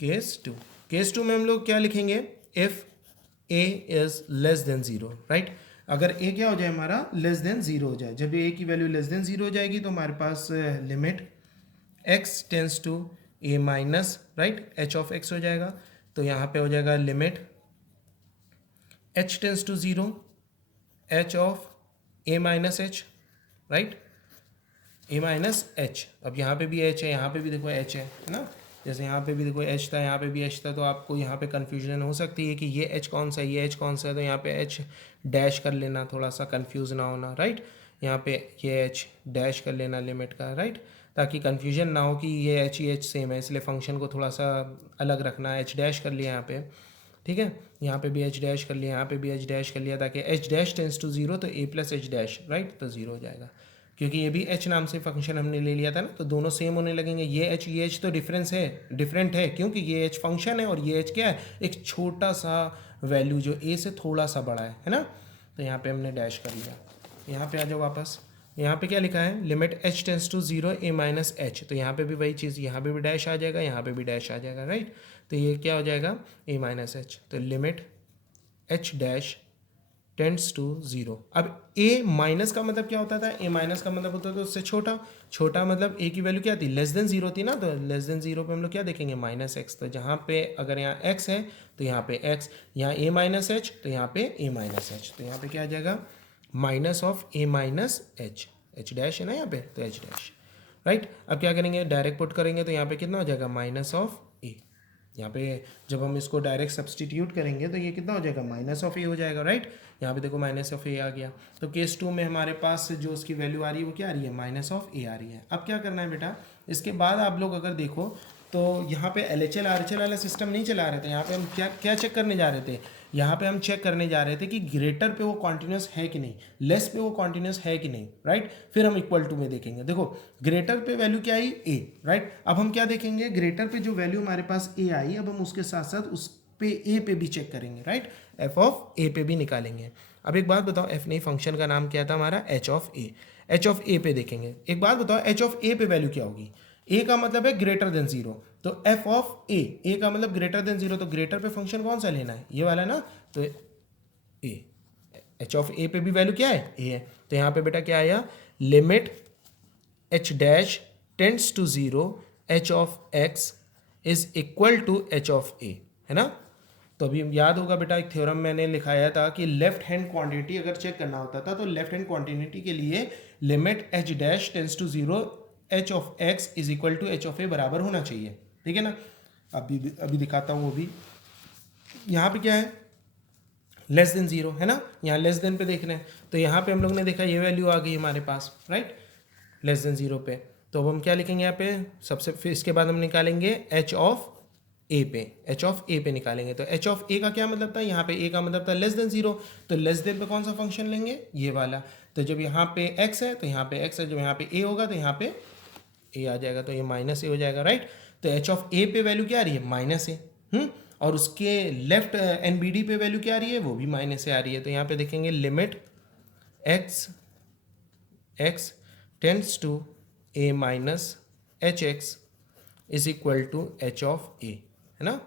केस टू में हम लोग क्या लिखेंगे, if a is less than 0, right. अगर a क्या हो जाए हमारा, लेस देन 0 हो जाए, जब a की वैल्यू लेस देन 0 हो जाएगी तो हमारे पास limit x tends to a minus, right, h of x हो जाएगा, तो यहाँ पे हो जाएगा limit h tends to 0 h of a minus h, right, a minus h। अब यहाँ पे भी h है, यहाँ पे भी देखो h है ना, जैसे यहाँ पे भी देखो h था, यहाँ पे भी h था, तो आपको यहाँ पे कन्फ्यूजन हो सकती है कि ये h कौन सा है, ये h कौन सा है, तो यहाँ पे h डैश कर लेना, थोड़ा सा कन्फ्यूज ना होना, राइट। यहाँ पे ये h डैश कर लेना लिमिट का, राइट, ताकि कन्फ्यूजन ना हो कि ये h ही h सेम है, इसलिए फंक्शन को थोड़ा सा अलग रखना, h डैश कर लिया यहाँ पे, ठीक है। यहाँ पे भी h डैश कर लिया, यहाँ पे भी h डैश कर लिया, ताकि h डैश टेंस टू 0 तो a plus h dash, right, तो 0 हो जाएगा, क्योंकि ये भी h नाम से फंक्शन हमने ले लिया था ना, तो दोनों सेम होने लगेंगे। ये h तो डिफरेंट है क्योंकि ये h फंक्शन है और ये h क्या है, एक छोटा सा वैल्यू जो a से थोड़ा सा बड़ा है ना, तो यहाँ पे हमने डैश कर लिया। यहाँ पे आ जाओ वापस, यहाँ पे क्या लिखा है, limit h tends to 0 a minus h, तो यहाँ पे भी वही चीज़, यहाँ पे भी डैश आ जाएगा, यहाँ पे भी डैश आ जाएगा, राइट। तो ये क्या हो जाएगा, a माइनस h, तो limit h dash tends to 0। अब a माइनस का मतलब क्या होता था, a माइनस का मतलब होता था उससे छोटा मतलब a की वैल्यू क्या थी, लेस देन 0 थी ना, तो लेस देन 0 पे हम लोग क्या देखेंगे, माइनस x, तो जहाँ पे अगर यहाँ x है तो यहाँ पे x, यहाँ a माइनस h तो यहाँ पे a माइनस h, तो यहाँ पे क्या आ जाएगा, minus of a minus h, h dash है ना यहाँ पे, तो h डैश, राइट। अब क्या करेंगे, डायरेक्ट पुट करेंगे तो यहाँ पे कितना हो जाएगा, माइनस ऑफ a, यहाँ पे जब हम इसको डायरेक्ट सब्सटीट्यूट करेंगे तो ये कितना हो जाएगा, माइनस ऑफ ए हो जाएगा, राइट। यहाँ पे देखो माइनस ऑफ ए आ गया, तो केस टू में हमारे पास जो उसकी वैल्यू आ रही है वो क्या आ रही है, माइनस ऑफ ए आ रही है। अब क्या करना है बेटा, इसके बाद आप लोग अगर देखो तो यहाँ पे LHL RHL वाला सिस्टम नहीं चला रहे थे, यहाँ पे हम क्या चेक करने जा रहे थे, यहाँ पे हम चेक करने जा रहे थे कि ग्रेटर पे वो कॉन्टिन्यूस है कि नहीं, लेस पे वो कॉन्टिन्यूस है कि नहीं, राइट। फिर हम इक्वल टू में देखेंगे, देखो ग्रेटर पे वैल्यू क्या आई, ए, राइट। अब हम क्या देखेंगे, ग्रेटर पे जो वैल्यू हमारे पास ए आई, अब हम उसके साथ साथ उस पे ए पे भी चेक करेंगे, राइट, एफ ऑफ ए पे भी निकालेंगे। अब एक बात बताओ, एफ नहीं, फंक्शन का नाम क्या था हमारा, h of a, h of a पे देखेंगे। एक बात बताओ, एच ऑफ ए पे वैल्यू क्या होगी, ए का मतलब है ग्रेटर देन 0, तो एफ ऑफ ए का मतलब ग्रेटर देन 0, तो ग्रेटर पे फंक्शन कौन सा लेना है, ये वाला ना, तो ए, एच ऑफ ए पे भी वैल्यू क्या है, ए है, तो यहाँ पे बेटा क्या आया, limit h dash tends to 0 h of x is equal to h of a, है ना। तो अभी याद होगा बेटा, एक थ्योरम मैंने लिखाया था कि लेफ्ट हैंड क्वांटिटी अगर चेक करना होता था तो लेफ्ट हैंड क्वांटिटी के लिए limit h dash tends to 0 h of x is equal to h of a बराबर होना चाहिए, ठीक है ना। अभी दिखाता हूँ वो भी, यहाँ पे क्या है, लेस देन 0 है ना, यहाँ लेस देन पे देख रहे हैं, तो यहाँ पे हम लोग ने देखा ये वैल्यू आ गई हमारे पास, राइट, लेस देन 0 पे। तो अब हम क्या लिखेंगे यहाँ पे, सबसे फिर इसके बाद हम निकालेंगे एच ऑफ ए पे, एच ऑफ ए पे निकालेंगे, तो एच ऑफ ए का क्या मतलब था, यहाँ पे ए का मतलब था लेस देन 0, तो लेस देन पे कौन सा फंक्शन लेंगे, ये वाला। तो जब यहाँ पे x है तो यहाँ पे x है, जब यहाँ पे a होगा तो यहाँ पे a आ जाएगा, तो ये माइनस ए हो जाएगा, राइट। तो एच ऑफ ए पे वैल्यू क्या आ रही है, माइनस ए, और उसके लेफ्ट NBD पे वैल्यू क्या आ रही है, वो भी माइनस ए आ रही है। तो यहाँ पे देखेंगे limit x tends to a minus h x is equal to h of a, है ना।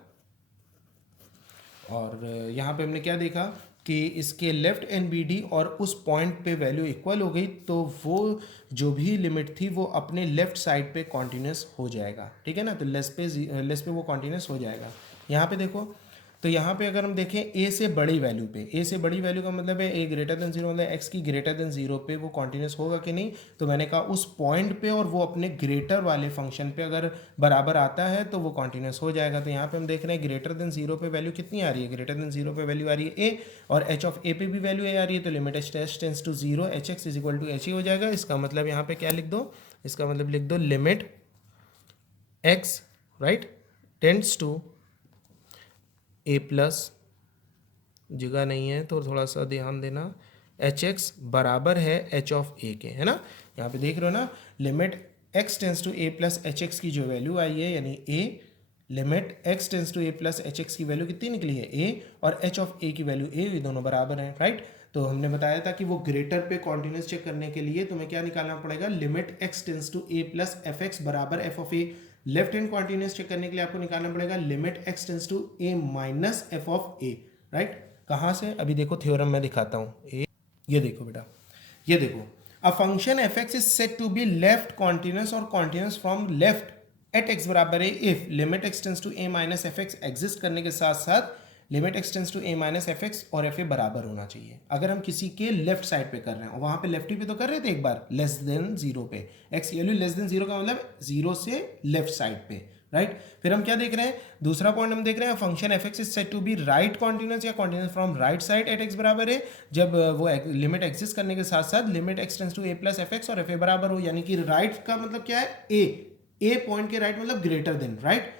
और यहाँ पे हमने क्या देखा कि इसके लेफ्ट NBD और उस पॉइंट पे वैल्यू इक्वल हो गई, तो वो जो भी लिमिट थी वो अपने लेफ्ट साइड पे कॉन्टिन्यूस हो जाएगा, ठीक है ना। तो लेस पे वो कॉन्टिन्यूस हो जाएगा। यहाँ पे देखो, तो यहाँ पे अगर हम देखें ए से बड़ी वैल्यू पे, ए से बड़ी वैल्यू का मतलब है ए ग्रेटर देन 0, मतलब एक्स की ग्रेटर देन 0 पे वो कॉन्टिन्यूस होगा कि नहीं, तो मैंने कहा उस पॉइंट पे और वो अपने ग्रेटर वाले फंक्शन पे अगर बराबर आता है तो वो कॉन्टिन्यूस हो जाएगा। तो यहाँ पे हम देख रहे हैं ग्रेटर देन 0 पे वैल्यू कितनी आ रही है, ग्रेटर देन 0 पे वैल्यू आ रही है ए, और एच ऑफ ए पे भी वैल्यू ए आ रही है, तो limit h tends to 0 h x is equal to h e हो जाएगा। इसका मतलब यहाँ पे क्या लिख दो, इसका मतलब लिख दो limit x, right, tends to a plus, जगह नहीं है तो थोड़ा सा ध्यान देना, एच एक्स बराबर है एच ऑफ ए के, है ना। यहाँ पे देख रहे हो ना, limit x tends to a plus h x की जो वैल्यू आई है यानी a, limit x tends to a plus h x की वैल्यू कितनी निकली है ए, और एच ऑफ ए की वैल्यू ए, ये दोनों बराबर हैं, राइट। तो हमने बताया था कि वो ग्रेटर पे कॉन्टिन्यूस चेक करने के लिए तुम्हें क्या निकालना पड़ेगा, limit x tends to a plus f x बराबर f of a. Left hand continuous check करने के लिए आपको निकालना पड़ेगा limit x tends to a minus f of a, right. कहाँ से, अभी देखो थ्योरम में दिखाता हूँ। ये देखो बेटा, ये देखो, a function f x is said to be left continuous और continuous from left at x बराबर है if limit x tends to a minus f x exist करने के साथ साथ limit x tends to a minus f x और f a बराबर होना चाहिए। अगर हम किसी के लेफ्ट साइड पे कर रहे हैं, और वहां पे लेफ्टी पे तो कर रहे थे एक बार, लेस देन जीरो पे, x value less than zero का मतलब जीरो से लेफ्ट साइड पे, राइट। फिर हम क्या देख रहे हैं, दूसरा पॉइंट हम देख रहे हैं, function f x is said to be right continuous या continuous from right side at x बराबर है जब वो लिमिट एग्जिस्ट करने के साथ साथ limit x tends to a plus f x और एफ ए बराबर हो, यानी कि राइट का मतलब क्या है, ए पॉइंट के राइट मतलब greater than, right,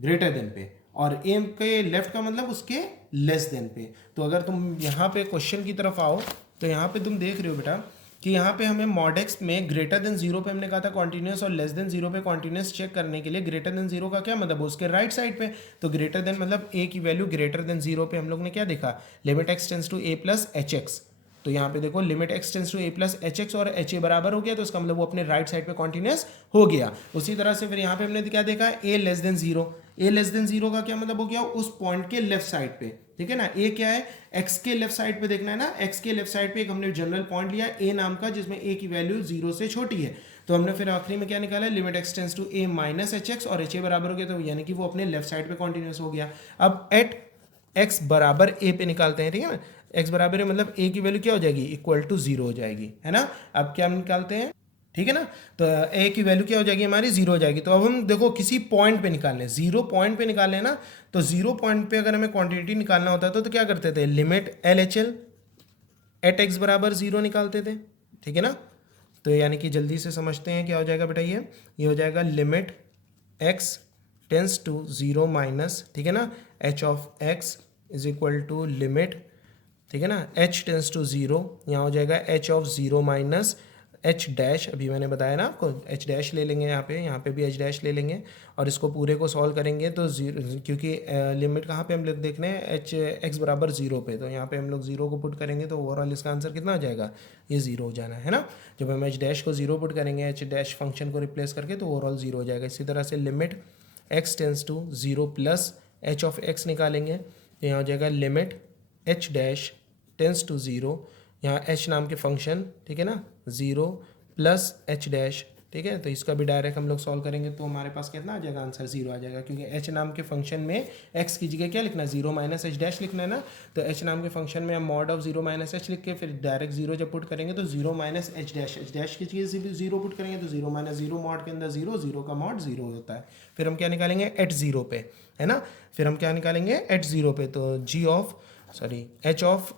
greater than पे, और ए के लेफ्ट का मतलब उसके लेस देन पे। तो अगर तुम यहाँ पे क्वेश्चन की तरफ आओ तो यहाँ पे तुम देख रहे हो बेटा कि यहाँ पे हमें मॉड एक्स में ग्रेटर देन जीरो पे हमने कहा था कॉन्टिन्यूस और लेस देन जीरो पे कॉन्टिन्यूस चेक करने के लिए ग्रेटर देन जीरो का क्या मतलब, उसके राइट साइड पे। तो ग्रेटर देन मतलब ए की वैल्यू ग्रेटर देन जीरो पे हम लोग ने क्या देखा, limit x tends to a plus h x. तो यहाँ पे देखो limit x tends to a plus h x और एच ए बराबर हो गया, तो इसका मतलब वो अपने राइट साइड पे कॉन्टिन्यूस हो गया। उसी तरह से फिर यहाँ पे हमने क्या देखा, ए लेस देन जीरो, ए लेस देन जीरो का क्या मतलब हो गया, उस पॉइंट के लेफ्ट साइड पे, ठीक है ना। ए क्या है, एक्स के लेफ्ट साइड पे देखना है ना, एक्स के लेफ्ट साइड पे एक हमने जनरल पॉइंट लिया ए नाम का जिसमें ए की वैल्यू जीरो से छोटी है। तो हमने फिर आखिरी में क्या निकाला, limit x tends to a minus h x और एच ए बराबर हो गया, तो यानी कि वो अपने लेफ्ट साइड पे कॉन्टिन्यूस हो गया। अब एट एक्स बराबर ए पे निकालते हैं, ठीक है ना। एक्स बराबर है मतलब ए की वैल्यू क्या हो जाएगी, इक्वल टू जीरो हो जाएगी, है ना। अब क्या निकालते हैं, ठीक है ना, तो ए की वैल्यू क्या हो जाएगी हमारी, जीरो हो जाएगी। तो अब हम देखो किसी पॉइंट पे निकालने हैं, जीरो पॉइंट पे निकालने हैं ना, तो जीरो पॉइंट पे अगर हमें क्वांटिटी निकालना होता था तो क्या करते थे, limit L H L at x बराबर जीरो निकालते थे, ठीक है ना। तो यानी कि जल्दी से समझते हैं क्या हो जाएगा बेटा, ये हो जाएगा limit x tends to zero minus, ठीक है ना, h of x is equal to limit, ठीक है ना, एच टेंस टू जीरो, यहाँ हो जाएगा H of zero minus H dash, अभी मैंने बताया ना आपको, एच डैश ले लेंगे यहाँ पे भी एच डैश ले लेंगे, और इसको पूरे को सॉल्व करेंगे तो जीरो, क्योंकि लिमिट कहाँ पे हम लोग देख रहे हैं, एच एक्स बराबर जीरो पे, तो यहाँ पे हम लोग जीरो को पुट करेंगे तो ओवरऑल इसका आंसर कितना आ जाएगा, ये जीरो हो जाना है ना। जब हम एच डैश को जीरो पुट करेंगे, एच डैश फंक्शन को रिप्लेस करके, तो ओवरऑल जीरो हो जाएगा। इसी तरह से limit x tends to zero plus h of x निकालेंगे, तो यहाँ हो जाएगा limit h dash tends to zero, यहाँ एच नाम के फंक्शन, ठीक है ना, जीरो प्लस एच डैश, ठीक है। तो इसका भी डायरेक्ट हम लोग सॉल्व करेंगे तो हमारे पास कितना आ जाएगा, आंसर जीरो आ जाएगा, क्योंकि एच नाम के फंक्शन में एक्स की जगह क्या लिखना है, जीरो माइनस एच डैश लिखना है ना। तो एच नाम के फंक्शन में हम mod of zero minus H लिख के फिर डायरेक्ट जीरो जब पुट करेंगे तो जीरो माइनस एच डैश की जगह जीरो पुट करेंगे तो जीरो माइनस जीरो, मॉड के अंदर जीरो, जीरो का मॉड जीरो होता है। फिर हम क्या निकालेंगे, एट जीरो पे, है ना। फिर हम क्या निकालेंगे, एट जीरो पे, तो g of sorry h of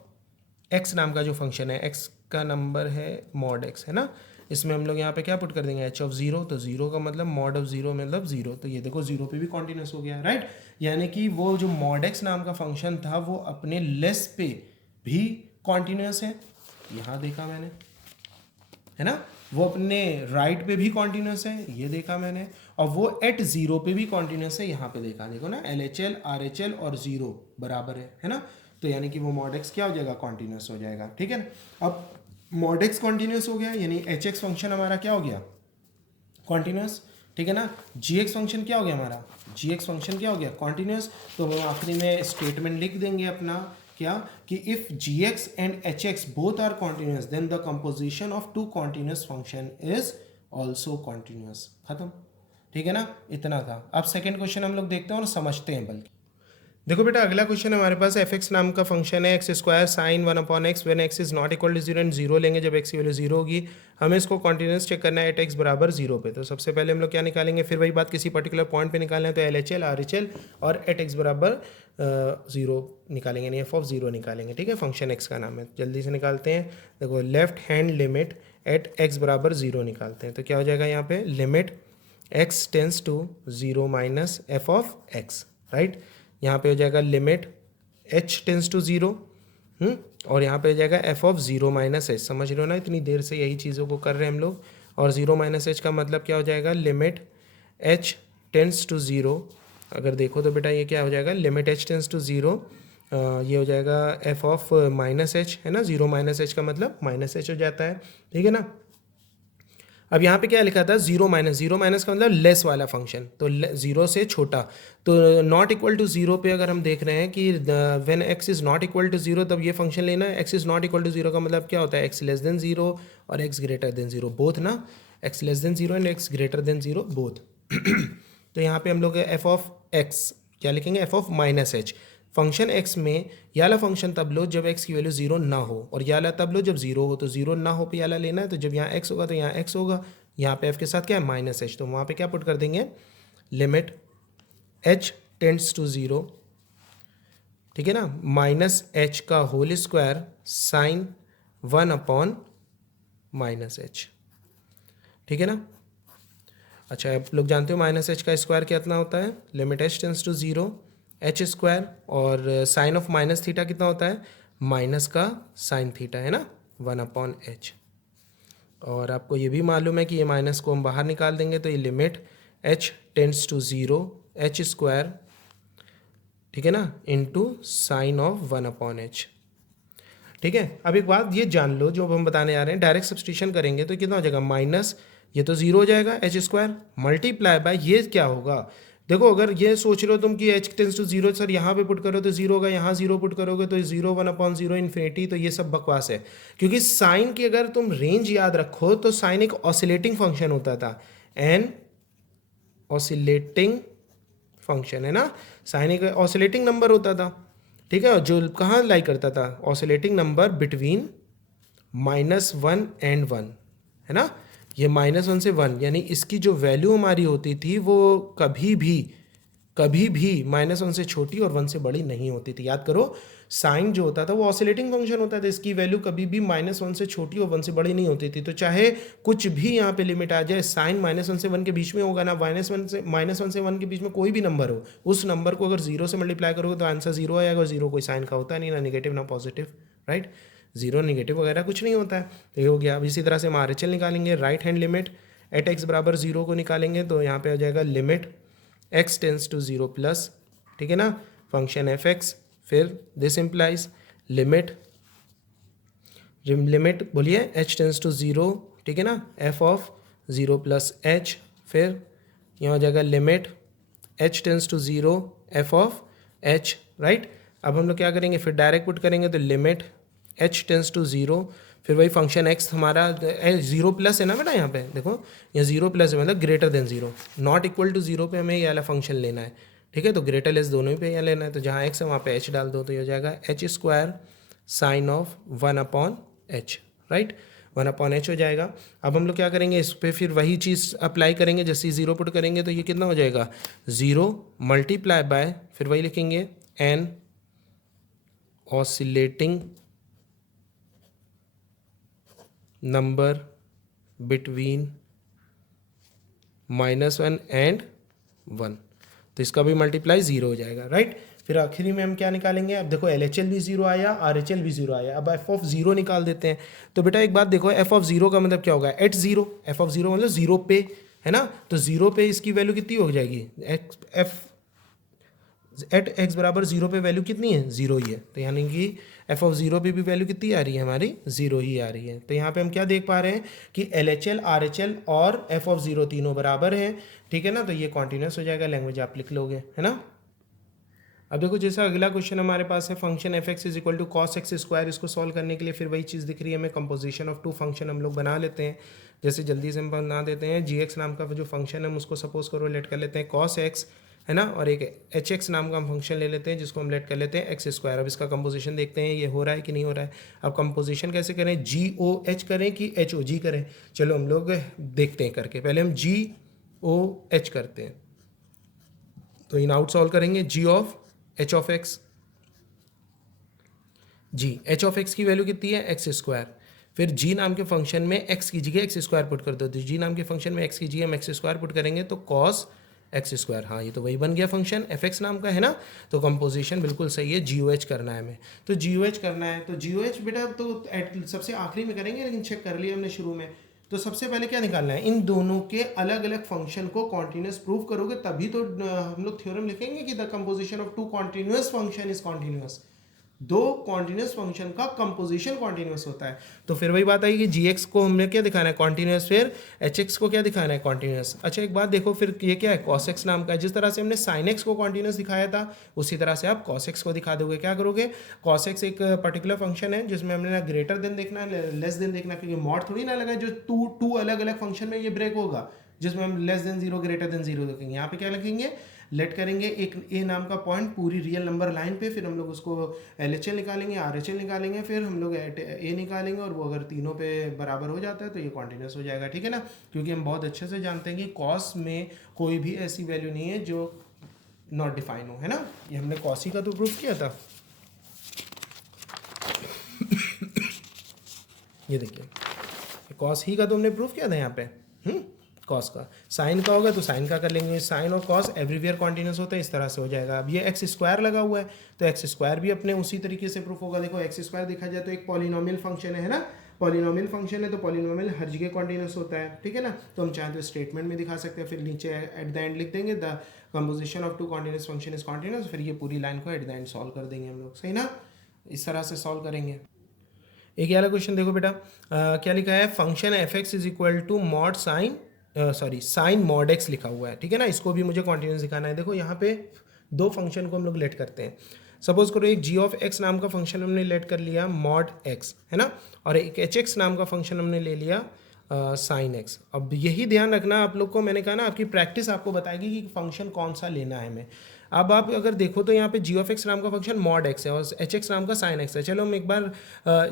x नाम का जो फंक्शन है, एक्स का नंबर है मॉड एक्स, है ना, इसमें हम लोग यहाँ पे क्या पुट कर देंगे, एच ऑफ जीरो, तो जीरो का मतलब मॉड ऑफ जीरो मतलब जीरो, तो ये देखो जीरो पे भी कॉन्टिन्यूस हो गया, राइट। यानी कि वो जो मॉड एक्स नाम का फंक्शन था वो अपने लेस पे भी कॉन्टिन्यूस है, यहाँ देखा मैंने, है ना, वो अपने राइट पे भी कॉन्टिन्यूस है, ये देखा मैंने, और वो एट जीरो पे भी कॉन्टिन्यूस है, यहाँ पे देखा, देखो ना, L H L R H L और जीरो बराबर है ना। तो यानी कि वो मॉड एक्स क्या हो जाएगा, कॉन्टिन्यूस हो जाएगा, ठीक है ना। अब मॉड एक्स कॉन्टिन्यूस हो गया, यानी एच एक्स फंक्शन हमारा क्या हो गया, कॉन्टिन्यूस, ठीक है ना। जी एक्स फंक्शन क्या हो गया हमारा, जी एक्स फंक्शन क्या हो गया, कॉन्टिन्यूस। तो हम आखिरी में स्टेटमेंट लिख देंगे अपना क्या, कि if g x and h x both are continuous then the composition of two continuous function is also continuous, खत्म, ठीक है ना। इतना था। अब सेकेंड क्वेश्चन हम लोग देखते हैं और समझते हैं। बल्कि देखो बेटा, अगला क्वेश्चन हमारे पास एफ एक्स नाम का फंक्शन है, x square sine one upon x when x is not equal to zero, and zero लेंगे जब एक्स की वैल्यू जीरो होगी। हमें इसको कॉन्टिन्यूस चेक करना है एट एक्स बराबर जीरो पे। तो सबसे पहले हम लोग क्या निकालेंगे, फिर वही बात, किसी पर्टिकुलर पॉइंट पे निकालना है तो L H L R H L और एट एक्स बराबर जीरो निकालेंगे, यानी एफ ऑफ जीरो निकालेंगे, ठीक है। फंक्शन एक्स का नाम है, जल्दी से निकालते हैं। देखो left hand limit at x बराबर जीरो निकालते हैं, तो क्या हो जाएगा यहाँ पे, limit x tends to zero minus f of x, right. यहाँ पे हो जाएगा limit h tends to zero और यहाँ पे हो जाएगा f of zero minus h. समझ रहे हो ना, इतनी देर से यही चीज़ों को कर रहे हैं हम लोग। और जीरो माइनस एच का मतलब क्या हो जाएगा, limit h tends to zero. अगर देखो तो बेटा ये क्या हो जाएगा, limit h tends to zero, ये हो जाएगा एफ ऑफ माइनस एच, है ना। जीरो माइनस एच का मतलब माइनस एच हो जाता है, ठीक है ना। अब यहाँ पे क्या लिखा था, जीरो माइनस का मतलब लेस वाला फंक्शन, तो जीरो से छोटा। तो नॉट इक्वल टू जीरो पे अगर हम देख रहे हैं कि when x is not equal to zero, तब ये फंक्शन लेना है। X is not equal to zero का मतलब क्या होता है, एक्स लेस देन जीरो और x greater than zero both ना, x less than zero and x greater than zero both. तो यहाँ पे हम लोग एफ ऑफ एक्स क्या लिखेंगे, F of minus H. Function x में ये वाला फंक्शन तब लो जब एक्स की वैल्यू जीरो ना हो, और ये वाला तब लो जब जीरो हो। तो जीरो ना हो पे ये वाला लेना है, तो जब यहाँ एक्स होगा तो यहाँ एक्स होगा, यहाँ पे एफ के साथ क्या है, माइनस एच। तो वहाँ पे क्या पुट कर देंगे, limit h tends to zero, ठीक है ना, माइनस एच का whole square sine one upon minus h, ठीक है ना। अच्छा, आप लोग जानते हो माइनस एच का स्क्वायर कितना होता है, limit h tends to zero h square, और साइन ऑफ माइनस थीटा कितना होता है, माइनस का साइन थीटा, है ना, वन अपॉन एच। और आपको ये भी मालूम है कि ये माइनस को हम बाहर निकाल देंगे तो ये limit h tends to zero h square, ठीक है ना, into sine of one upon h, ठीक है। अब एक बात ये जान लो, जो अब हम बताने जा रहे हैं, डायरेक्ट सब्स्टिट्यूशन करेंगे तो कितना हो जाएगा, माइनस ये तो जीरो हो जाएगा एच स्क्वायर, मल्टीप्लाई बाय ये क्या होगा, देखो अगर ये सोच रहे हो तुम कि h tends to zero, sir यहाँ पे पुट करो तो जीरो होगा, यहाँ जीरो पुट करोगे तो zero, one upon zero infinity, तो ये सब बकवास है। क्योंकि साइन की अगर तुम रेंज याद रखो तो साइन एक ऑसिलेटिंग फंक्शन होता था, एन ऑसिलेटिंग फंक्शन, है ना। साइन एक ऑसिलेटिंग नंबर होता था, ठीक है, जो कहाँ लाई करता था, oscillating number between minus one and one, है ना। ये माइनस वन से वन, यानी इसकी जो वैल्यू हमारी होती थी वो कभी भी माइनस वन से छोटी और वन से बड़ी नहीं होती थी। याद करो, साइन जो होता था वो ऑसिलेटिंग फंक्शन होता था, इसकी वैल्यू कभी भी माइनस वन से छोटी और वन से बड़ी नहीं होती थी। तो चाहे कुछ भी यहाँ पे लिमिट आ जाए, साइन माइनस वन से वन के बीच में होगा ना, माइनस वन से वन के बीच में कोई भी नंबर हो, उस नंबर को अगर जीरो से मल्टीप्लाई करोगे तो आंसर जीरो आएगा, और जीरो कोई साइन का होता नहीं, ना निगेटिव ना पॉजिटिव, राइट। जीरो निगेटिव वगैरह कुछ नहीं होता है, तो ये हो गया। अब इसी तरह से हम आर एच एल निकालेंगे, right hand limit at x बराबर जीरो को निकालेंगे, तो यहाँ पे हो जाएगा limit x tends to zero plus, ठीक है ना, फंक्शन एफ एक्स, फिर दिस इम्प्लाइज लिमिट बोलिए एच टेंस टू जीरो, ठीक है ना, f of zero plus h, फिर यहाँ हो जाएगा limit h tends to zero f of h, right. अब हम लोग क्या करेंगे, फिर डायरेक्ट पुट करेंगे, तो limit h tends to zero, फिर वही फंक्शन एक्स हमारा जीरो प्लस है ना बेटा, यहाँ पे देखो यहाँ जीरो प्लस है मतलब greater than zero, not equal to zero पे हमें ये वाला फंक्शन लेना है, ठीक है। तो ग्रेटर लेस दोनों ही पे यहाँ लेना है, तो जहाँ एक्स है वहाँ पे एच डाल दो, तो ये हो जाएगा H square sine of one upon H, right, one upon H हो जाएगा। अब हम लोग क्या करेंगे, इस पर फिर वही चीज़ अप्लाई करेंगे, जैसे जीरो पुट करेंगे तो ये कितना हो जाएगा, जीरो मल्टीप्लाई बाय, फिर वही लिखेंगे an oscillating number between minus one and one, तो इसका भी मल्टीप्लाई जीरो हो जाएगा, राइट। फिर आखिरी में हम क्या निकालेंगे, अब देखो एल एच एल भी जीरो आया, आर एच एल भी जीरो आया, अब एफ ऑफ जीरो निकाल देते हैं। तो बेटा एक बात देखो, एफ ऑफ जीरो का मतलब क्या होगा, at zero, f of zero मतलब जीरो पे, है ना, तो जीरो पे इसकी वैल्यू कितनी हो जाएगी, एफ एट एक्स बराबर जीरो पे वैल्यू कितनी है, जीरो ही है, तो यानी कि एफ ऑफ जीरो पे भी वैल्यू कितनी आ रही है हमारी, जीरो ही आ रही है। तो यहाँ पे हम क्या देख पा रहे हैं कि L H L, R H L और एफ ऑफ जीरो तीनों बराबर हैं, ठीक है ना, तो ये कॉन्टिन्यूस हो जाएगा, लैंग्वेज आप लिख लोगे, है ना। अब देखो जैसा अगला क्वेश्चन हमारे पास है, function f x is equal to cos x square, इसको सॉल्व करने के लिए फिर वही चीज़ दिख रही है हमें, कंपोजिशन ऑफ टू फंक्शन हम लोग बना लेते हैं। जैसे जल्दी से हम बना देते हैं, जी एक्स नाम का जो फंक्शन है हम उसको सपोज करो लेट कर लेते हैं कॉस एक्स, है ना, और एक एच एक्स नाम का हम फंक्शन ले लेते हैं जिसको हम लेट कर लेते हैं एक्स स्क्वायर। अब इसका कंपोजिशन देखते हैं ये हो रहा है कि नहीं हो रहा है। अब कंपोजिशन कैसे करें, जी ओ एच करें कि एच ओ जी करें, चलो हम लोग देखते हैं करके। पहले हम जी ओ एच करते हैं, तो इन आउट सॉल्व करेंगे, g of h of x, g h of x की वैल्यू कितनी है, एक्स स्क्वायर, फिर जी नाम के फंक्शन में एक्स की जगह एक्स स्क्वायर पुट कर दो, तो जी नाम के फंक्शन में एक्स की जगह हम एक्स स्क्वायर पुट करेंगे, तो कॉस एक्स स्क्वायर, हाँ ये तो वही बन गया फंक्शन एफ एक्स नाम का, है ना। तो कंपोजिशन बिल्कुल सही है, जी ओ एच करना है हमें। तो जी ओ एच करना है, तो जी ओ एच बेटा तो सबसे आखिरी में करेंगे, लेकिन चेक कर लिया हमने शुरू में। तो सबसे पहले क्या निकालना है, इन दोनों के अलग अलग फंक्शन को कॉन्टिन्यूस प्रूव करोगे तभी तो हम लोग थ्योरम लिखेंगे कि the composition of two continuous function is continuous. दो कॉन्टिन्यूस फंक्शन का कंपोजिशन कॉन्टिन्यूस होता है। तो फिर वही बात आई कि जी एक्स को हमने क्या दिखाना है, कॉन्टिन्यूस, फिर एच एक्स को क्या दिखाना है, कॉन्टिन्यूस। अच्छा एक बात देखो, फिर ये क्या है, कॉस एक्स नाम का है। जिस तरह से हमने साइन एक्स को कॉन्टिन्यूस दिखाया था उसी तरह से आप कॉस एक्स को दिखा दोगे। क्या करोगे, कॉस एक्स एक पर्टिकुलर फंक्शन है जिसमें हमने ना ग्रेटर देन देखना है लेस देन देखना है, क्योंकि मॉड थोड़ी ना लगा जो टू अलग अलग फंक्शन में ये ब्रेक होगा जिसमें हम less than zero greater than zero देखेंगे। यहाँ पे क्या लिखेंगे, लेट करेंगे एक ए नाम का पॉइंट पूरी रियल नंबर लाइन पे, फिर हम लोग उसको एल एच एल निकालेंगे, आर एच एल निकालेंगे, फिर हम लोग ए निकालेंगे, और वो अगर तीनों पे बराबर हो जाता है तो ये कॉन्टिन्यूस हो जाएगा, ठीक है ना। क्योंकि हम बहुत अच्छे से जानते हैं कि कॉस में कोई भी ऐसी वैल्यू नहीं है जो नॉट डिफाइन हो, है ना। ये हमने कॉसी का तो प्रूफ किया था। ये देखिए कॉस ही का तो हमने प्रूफ किया था यहाँ पे, कॉस का। साइन का होगा तो साइन का कर लेंगे, साइन और कॉस एवरीवेयर कॉन्टिन्यूस होता है, इस तरह से हो जाएगा। अब ये एक्स स्क्वायर लगा हुआ है तो एक्स स्क्वायर भी अपने उसी तरीके से प्रूफ होगा। देखो एक्स स्क्वायर देखा जाए तो एक पॉलिनोमियल फंक्शन है ना, पॉलिनोमियल फंक्शन है तो पॉलिनोमियल हर जगह कॉन्टिन्यूस होता है, ठीक है ना। तो हम चाहें तो स्टेटमेंट में दिखा सकते हैं, फिर नीचे एट द एंड लिख देंगे the composition of two continuous function is continuous, फिर ये पूरी लाइन को एट द एंड सॉल्व कर देंगे हम लोग, सही ना। इस तरह से सॉल्व करेंगे। एक वाला क्वेश्चन देखो बेटा, क्या लिखा है, function f x is equal to mod sine sine mod x लिखा हुआ है, ठीक है ना। इसको भी मुझे कॉन्टिन्यूस दिखाना है। देखो यहाँ पे दो फंक्शन को हम लोग लेट करते हैं। सपोज करो एक जी ऑफ एक्स नाम का फंक्शन हमने लेट कर लिया मॉड एक्स, है ना, और एक एच एक्स नाम का फंक्शन हमने ले लिया साइन एक्स। अब यही ध्यान रखना आप लोग को, मैंने कहा ना आपकी प्रैक्टिस आपको बताएगी कि फंक्शन कौन सा लेना है हमें। अब आप अगर देखो तो यहाँ पे जी ऑफ एक्स नाम का फंक्शन मॉड एक्स है और एच एक्स नाम का साइन एक्स है। चलो हम एक बार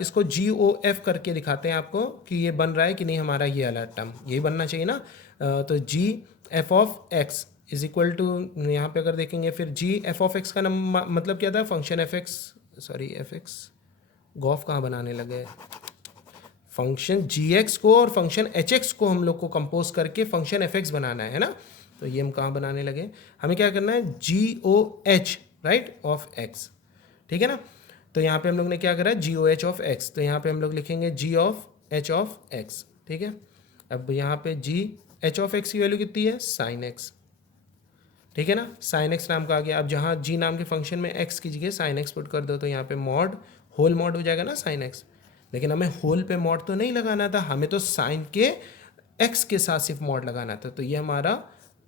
इसको जी ओ एफ करके दिखाते हैं आपको कि ये बन रहा है कि नहीं हमारा ये वाला टर्म, यही बनना चाहिए ना। तो g f of x is equal to, यहाँ पे अगर देखेंगे फिर जी एफ ऑफ एक्स का मतलब क्या था, function f x, sorry f x गॉफ कहाँ बनाने लगे, फंक्शन जी एक्स को और फंक्शन एच एक्स को हम लोग को कंपोज करके फंक्शन एफ एक्स बनाना है ना। तो ये हम कहाँ बनाने लगे, हमें क्या करना है, g o h right of x, ठीक है ना। तो यहाँ पे हम लोग ने क्या करा, जी ओ एच ऑफ एक्स, तो यहाँ पे हम लोग लिखेंगे जी ऑफ एच ऑफ एक्स, ठीक है। अब यहाँ पे जी एच ऑफ एक्स की वैल्यू कितनी है, साइन एक्स, ठीक है ना, साइन एक्स नाम का आ गया। अब जहाँ जी नाम के फंक्शन में एक्स की जगह साइन एक्स पुट कर दो तो यहाँ पे मॉड होल मॉड हो जाएगा ना साइन एक्स। लेकिन हमें होल पे मॉड तो नहीं लगाना था, हमें तो साइन के एक्स के साथ सिर्फ मॉड लगाना था, तो ये हमारा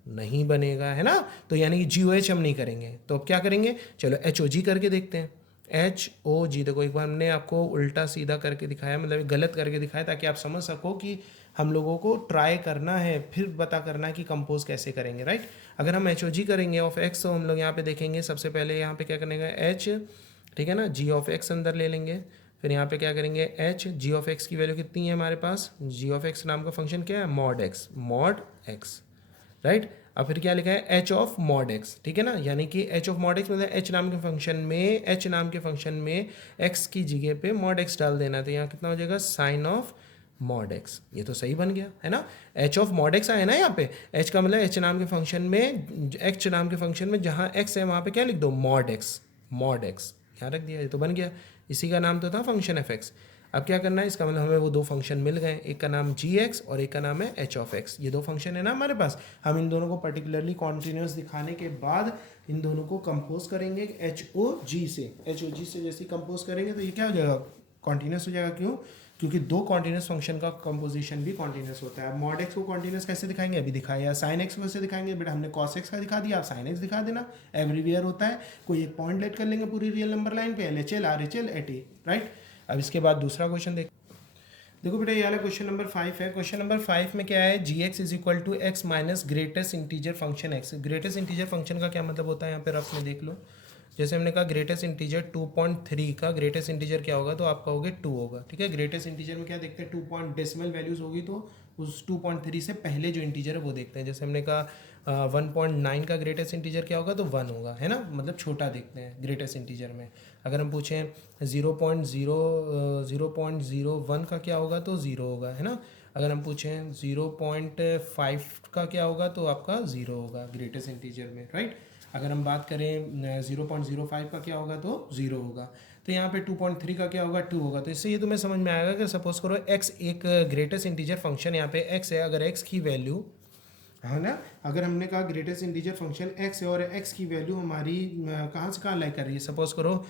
नहीं बनेगा, है ना। तो यानी कि जी ओ एच हम नहीं करेंगे, तो अब क्या करेंगे, चलो एच ओ जी करके देखते हैं। एच ओ जी, देखो एक बार हमने आपको उल्टा सीधा करके दिखाया, मतलब गलत करके दिखाया ताकि आप समझ सको कि हम लोगों को ट्राई करना है फिर पता करना है कि कंपोज कैसे करेंगे, राइट। अगर हम एच ओ जी करेंगे ऑफ एक्स तो हम लोग यहाँ पे देखेंगे सबसे पहले यहाँ पे क्या करेंगे एच, ठीक है ना, जी ऑफ एक्स अंदर ले लेंगे, फिर यहाँ पे क्या करेंगे एच, जी ऑफ एक्स की वैल्यू कितनी है हमारे पास, जी ऑफ एक्स नाम का फंक्शन क्या है, मॉड एक्स, राइट। अब फिर क्या लिखा है, एच ऑफ मॉड एक्स, ठीक है ना, यानी कि एच ऑफ मॉड एक्स मतलब एच नाम के फंक्शन में एक्स की जगह पे मॉड एक्स डाल देना, तो यहाँ कितना हो जाएगा, साइन ऑफ मॉड एक्स। ये तो सही बन गया, है ना। एच ऑफ मॉड एक्स आया ना यहाँ पे, एच का मतलब एच नाम के फंक्शन में जहाँ एक्स है वहाँ पे क्या लिख दो, मॉड एक्स यहाँ रख दिया, ये तो बन गया। इसी का नाम तो था फंक्शन एफ एक्स। अब क्या करना है, इसका मतलब हमें वो दो फंक्शन मिल गए, एक का नाम जी एक्स और एक का नाम है एच ऑफ एक्स। ये दो फंक्शन है ना हमारे पास, हम इन दोनों को पर्टिकुलरली कॉन्टिन्यूस दिखाने के बाद इन दोनों को कंपोज करेंगे एच ओ जी से जैसे कंपोज करेंगे तो ये क्या हो जाएगा, कॉन्टिन्यूस हो जाएगा। क्यों, क्योंकि दो कॉन्टिन्यूस फंक्शन का कंपोजिशन भी कॉन्टिन्यूस होता है। मॉड एक्स को कॉन्टिन्यूस कैसे दिखाएंगे, अभी दिखाया, साइन एक्स को कैसे दिखाएंगे, बेटा हमने कॉस एक्स का दिखा दिया, आप साइन एक्स दिखा देना, एवरीवेयर होता है। कोई एक पॉइंट लेट कर लेंगे पूरी रियल नंबर लाइन पे, L H L R H L at a, right. अब इसके बाद दूसरा क्वेश्चन देखो बेटा, ये वाला क्वेश्चन नंबर 5 है। क्वेश्चन नंबर 5 में क्या है, g x is equal to x minus greatest integer function x. Greatest integer function का क्या मतलब होता है, यहाँ पे रफ में देख लो। जैसे हमने कहा ग्रेटेस्ट इंटीजर 2.3 का ग्रेटेस्ट इंटीजर क्या होगा, तो आपका होगा 2 होगा, ठीक है। ग्रेटेस्ट इंटीजर में क्या देखते हैं, 2 डेसिमल वैल्यूज होगी तो उस 2.3 से पहले जो इंटीजर है वो देखते हैं। जैसे हमने कहा 1.9 का ग्रेटेस्ट इंटीजर क्या होगा, तो 1 होगा, है ना, मतलब छोटा देखते हैं ग्रेटेस्ट इंटीजर में। अगर हम पूछें 0.01 का क्या होगा, तो 0 होगा, है ना। अगर हम पूछें 0.5 का क्या होगा तो आपका 0 होगा ग्रेटेस्ट इंटीजर में, राइट। अगर हम बात करें 0.05 का क्या होगा तो 0 होगा। तो यहाँ पे 2.3 का क्या होगा 2 होगा। तो इससे ये तुम्हें समझ में आएगा कि सपोज करो x एक ग्रेटेस्ट इंटीजर फंक्शन यहाँ पे x है, अगर x की वैल्यू है ना, अगर हमने कहा ग्रेटेस्ट इंटीजर फंक्शन x है और x की वैल्यू हमारी कहाँ से कहाँ लाई कर रही है, सपोज करो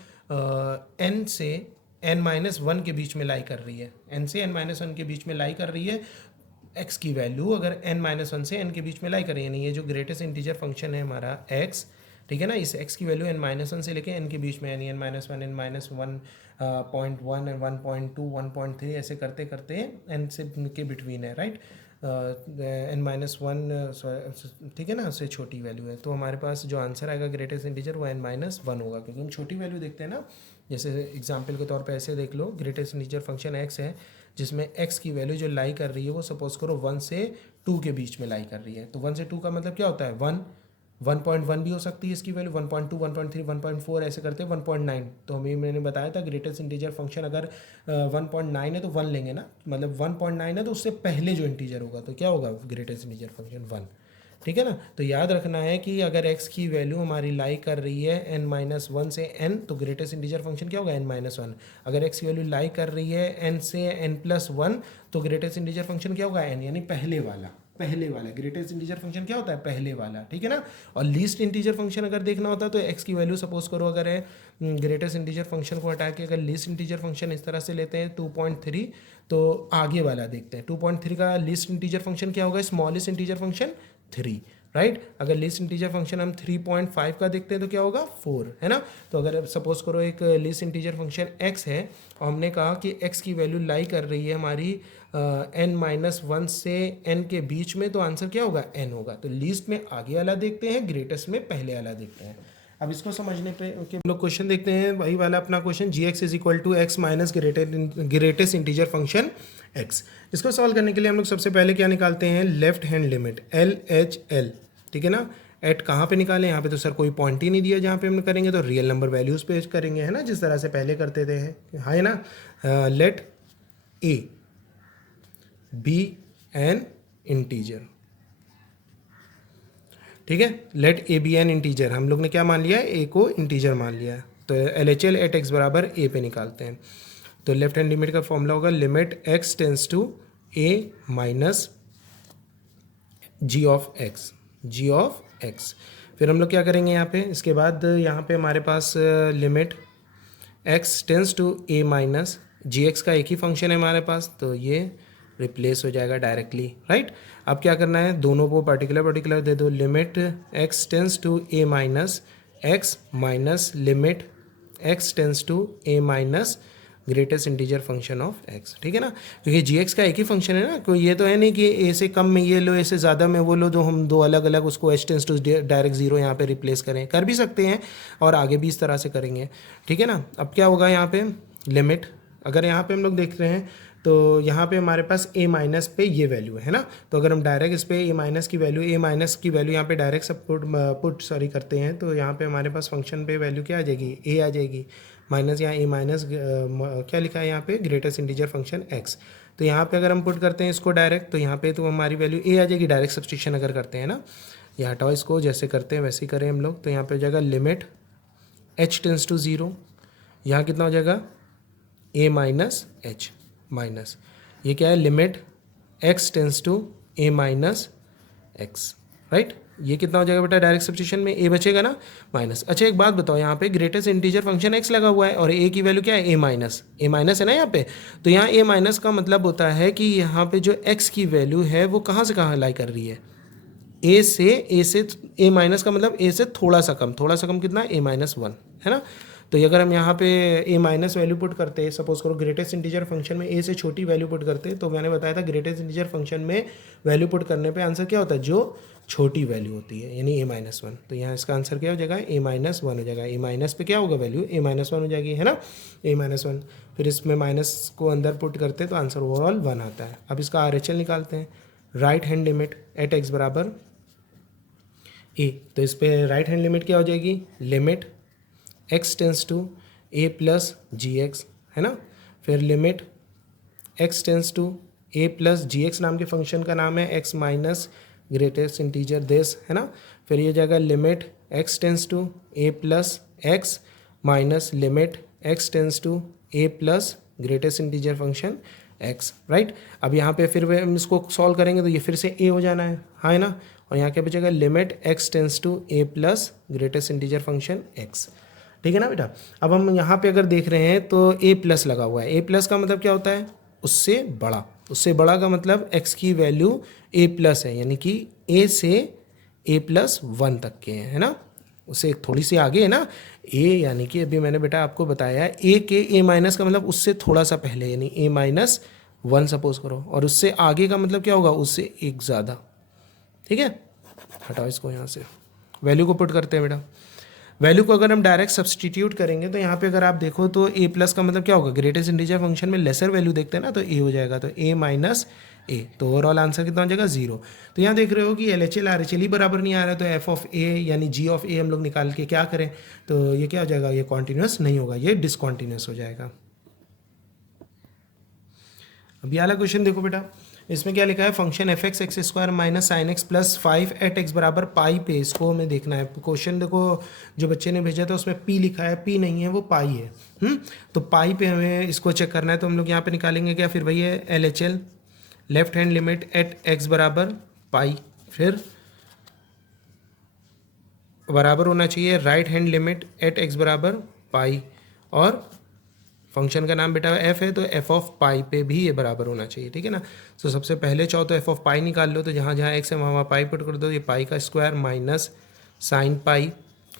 n से n-1 के बीच में लाई कर रही है, n से n-1 के बीच में लाई कर रही है x की वैल्यू, अगर n-1 से n के बीच में लाई कर रही है, नहीं ये जो ग्रेटेस्ट इंटीजर फंक्शन है हमारा x, ठीक है ना, इस x की वैल्यू n-1 से लेके n के बीच में, यानी n-1 n-1.1 1.2 1.3 ऐसे करते करते n से के बिटवीन है, राइट। n-1 ठीक है ना, उससे छोटी वैल्यू है, तो हमारे पास जो आंसर आएगा ग्रेटेस्ट इंटीजर वो n-1 होगा, क्योंकि हम छोटी वैल्यू देखते हैं ना। जैसे एग्जांपल के तौर पे ऐसे देख लो, ग्रेटेस्ट इंटीजर फंक्शन x है जिसमें x की वैल्यू जो लाई कर रही है वो सपोज करो 1 से 2 के बीच में लाई कर रही है। तो 1 से 2 का मतलब क्या होता है 1, 1.1 भी हो सकती है इसकी वैल्यू, 1.2 1.3 1.4 ऐसे करते हैं 1.9। तो हमें मैंने बताया था ग्रेटेस्ट इंटीजर फंक्शन अगर 1.9 है तो 1 लेंगे ना, मतलब 1.9 है तो उससे पहले जो इंटीजर होगा तो क्या होगा ग्रेटेस्ट इंटीजर फंक्शन 1, ठीक है ना। तो याद रखना है कि अगर x की वैल्यू हमारी लाई कर रही है n-1 से n तो ग्रेटेस्ट इंटीजर फंक्शन क्या होगा n-1। अगर x की वैल्यू लाई कर रही है n से n+1 तो ग्रेटेस्ट इंटीजर फंक्शन क्या होगा n, यानी पहले वाला ग्रेटेस्ट इंटीजर फंक्शन क्या होता है पहले वाला, ठीक है ना। और लीस्ट इंटीजर फंक्शन अगर देखना होता है तो x की वैल्यू सपोज करो अगर है ग्रेटेस्ट इंटीजर फंक्शन को हटा के अगर लीस्ट इंटीजर फंक्शन इस तरह से लेते हैं 2.3, तो आगे वाला देखते हैं 2.3 का लीस्ट इंटीजर फंक्शन क्या होगा स्मॉलेस्ट इंटीजर फंक्शन 3, राइट। अगर लीस्ट इंटीजर फंक्शन हम 3.5 का देखते हैं तो क्या होगा 4, है ना। तो अगर सपोज करो एक लीस्ट इंटीजर फंक्शन x है और हमने कहा कि x की वैल्यू लाई कर रही है हमारी n-1 से n के बीच में, तो आंसर क्या होगा n होगा। तो लीस्ट में आगे वाला देखते हैं, ग्रेटेस्ट में पहले वाला देखते हैं। अब इसको समझने पे हम लोग क्वेश्चन देखते हैं, वही वाला अपना question gx is equal to x minus greatest integer function x। इसको सॉल्व करने के लिए हम लोग सबसे पहले क्या निकालते हैं लेफ्ट हैंड लिमिट LHL, ठीक है ना। एट कहाँ पे निकालें, यहाँ पे तो सर कोई पॉइंट ही नहीं दिया जहाँ पे हम करेंगे, तो रियल नंबर वैल्यूज़ पे करेंगे, है ना, जिस तरह से पहले करते थे, है ना। लेट a be an integer, ठीक है, let a be an integer, हम लोग ने क्या मान लिया है ए को इंटीजर मान लिया है। तो LHL एट एक्स बराबर ए पे निकालते हैं। तो लेफ्ट हैंड लिमिट का फॉर्मूला होगा limit x tends to a minus g of x. फिर हम लोग क्या करेंगे यहाँ पे, इसके बाद यहाँ पे हमारे पास limit x tends to a minus g x का एक ही फंक्शन है हमारे पास, तो ये रिप्लेस हो जाएगा डायरेक्टली, राइट। अब क्या करना है, दोनों को पर्टिकुलर दे दो, limit x tends to a minus x minus limit x tends to a minus greatest integer function of x, ठीक है ना। क्योंकि जी एक्स का एक ही फंक्शन है ना, कोई ये तो है नहीं कि ए से कम में ये लो ए से ज़्यादा में वो लो, तो हम दो अलग अलग उसको h tends to direct zero यहाँ पे रिप्लेस करें, कर भी सकते हैं और आगे भी इस तरह से करेंगे, ठीक है ना। अब क्या होगा यहाँ पे लिमिट, अगर यहाँ पे हम लोग देख रहे हैं तो यहाँ पे हमारे पास a माइनस पे ये वैल्यू है ना, तो अगर हम डायरेक्ट इस पे a माइनस की वैल्यू यहाँ पे डायरेक्ट सब पुट करते हैं, तो यहाँ पे हमारे पास फंक्शन पे वैल्यू क्या आ जाएगी a आ जाएगी, माइनस यहाँ a माइनस क्या लिखा है यहाँ पे ग्रेटेस्ट इंटीजर फंक्शन x। तो यहाँ पे अगर हम पुट करते हैं इसको डायरेक्ट, तो यहाँ पे तो हमारी वैल्यू a आ जाएगी, डायरेक्ट सब्सटीट्यूशन अगर करते हैं ना, यहाँ हटाओ इसको, जैसे करते हैं वैसे ही करें हम लोग। तो यहाँ पे हो जाएगा लिमिट h टेंस टू 0, यहाँ कितना हो जाएगा a माइनस h माइनस ये क्या है limit x tends to a minus x, right. ये कितना हो जाएगा बेटा डायरेक्ट सब्स्टिट्यूशन में a बचेगा ना माइनस। अच्छा एक बात बताओ, यहाँ पे ग्रेटेस्ट इंटीजर फंक्शन x लगा हुआ है और a की वैल्यू क्या है a माइनस है ना यहाँ पे, तो यहाँ a माइनस का मतलब होता है कि यहाँ पे जो x की वैल्यू है वो कहाँ से कहाँ लाई कर रही है a से a माइनस का मतलब a से थोड़ा सा कम कितना a माइनस 1, है ना। तो अगर हम यहाँ पे a माइनस वैल्यू पुट करते हैं, सपोज करो ग्रेटेस्ट इंटीजर फंक्शन में a से छोटी वैल्यू पुट करते हैं, तो मैंने बताया था ग्रेटेस्ट इंटीजर फंक्शन में वैल्यू पुट करने पे आंसर क्या होता है जो छोटी वैल्यू होती है, यानी a माइनस 1। तो यहाँ इसका आंसर क्या हो जाएगा a माइनस 1 हो जाएगा, a माइनस पे क्या होगा वैल्यू a माइनस 1 हो जाएगी, है ना, a माइनस 1। फिर इसमें माइनस को अंदर पुट करते हैं तो आंसर ओवरऑल 1 आता है। अब इसका RHL निकालते हैं, right hand limit at x बराबर a, तो इस पर राइट हैंड लिमिट क्या हो जाएगी limit x tends to a plus g x, है ना। फिर limit x tends to a plus g x नाम के फंक्शन का नाम है x minus greatest integer this, है ना। फिर ये जाएगा limit x tends to a plus x minus limit x tends to a plus greatest integer function x, right. अब यहाँ पे फिर हम इसको सॉल्व करेंगे तो ये फिर से ए हो जाना है, हाँ, है ना। और यहाँ क्या बचेगा, limit x tends to a plus greatest integer function x, ठीक है ना बेटा। अब हम यहाँ पे अगर देख रहे हैं तो ए प्लस लगा हुआ है। ए प्लस का मतलब क्या होता है, उससे बड़ा। उससे बड़ा का मतलब एक्स की वैल्यू ए प्लस है, यानी कि ए से ए प्लस 1 तक के हैं, है ना। उससे थोड़ी सी आगे है ना ए, यानी कि अभी मैंने बेटा आपको बताया है ए के ए माइनस का मतलब उससे थोड़ा सा पहले, यानी ए माइनस 1 सपोज करो, और उससे आगे का मतलब क्या होगा, उससे एक ज़्यादा, ठीक है। हटाओ इसको यहाँ से, वैल्यू को पुट करते हैं बेटा। वैल्यू को अगर हम डायरेक्ट सब्सटीट्यूट करेंगे तो यहाँ पे अगर आप देखो तो ए प्लस का मतलब क्या होगा, ग्रेटेस्ट इंटीजर फंक्शन में लेसर वैल्यू देखते हैं ना, तो ए हो जाएगा, तो ए माइनस ए, तो ओवरऑल आंसर कितना हो जाएगा 0। तो यहाँ देख रहे हो कि L H L R H L ही बराबर नहीं आ रहा है, तो एफ ऑफ ए यानी जी ऑफ ए हम लोग निकाल के क्या करें, तो ये क्या हो जाएगा, ये कॉन्टिन्यूस नहीं होगा, ये डिसकॉन्टिन्यूस हो जाएगा। अब ये वाला क्वेश्चन देखो बेटा, इसमें क्या लिखा है, function f x x square minus sine x plus 5 at x बराबर पाई पे, इसको हमें देखना है। क्वेश्चन देखो जो बच्चे ने भेजा था उसमें पी लिखा है, पी नहीं है, वो पाई है। तो पाई पे हमें इसको चेक करना है, तो हम लोग यहाँ पे निकालेंगे क्या, फिर वही है L H L, left hand limit at x बराबर पाई, फिर बराबर होना चाहिए right hand limit at x बराबर पाई, और फंक्शन का नाम बेटा एफ है तो एफ ऑफ पाई पे भी ये बराबर होना चाहिए, ठीक है ना। तो सबसे पहले चाहो तो एफ ऑफ पाई निकाल लो, तो जहाँ जहाँ एक्स है वहाँ वहाँ पाई पुट कर दो, ये पाई का square minus sine pi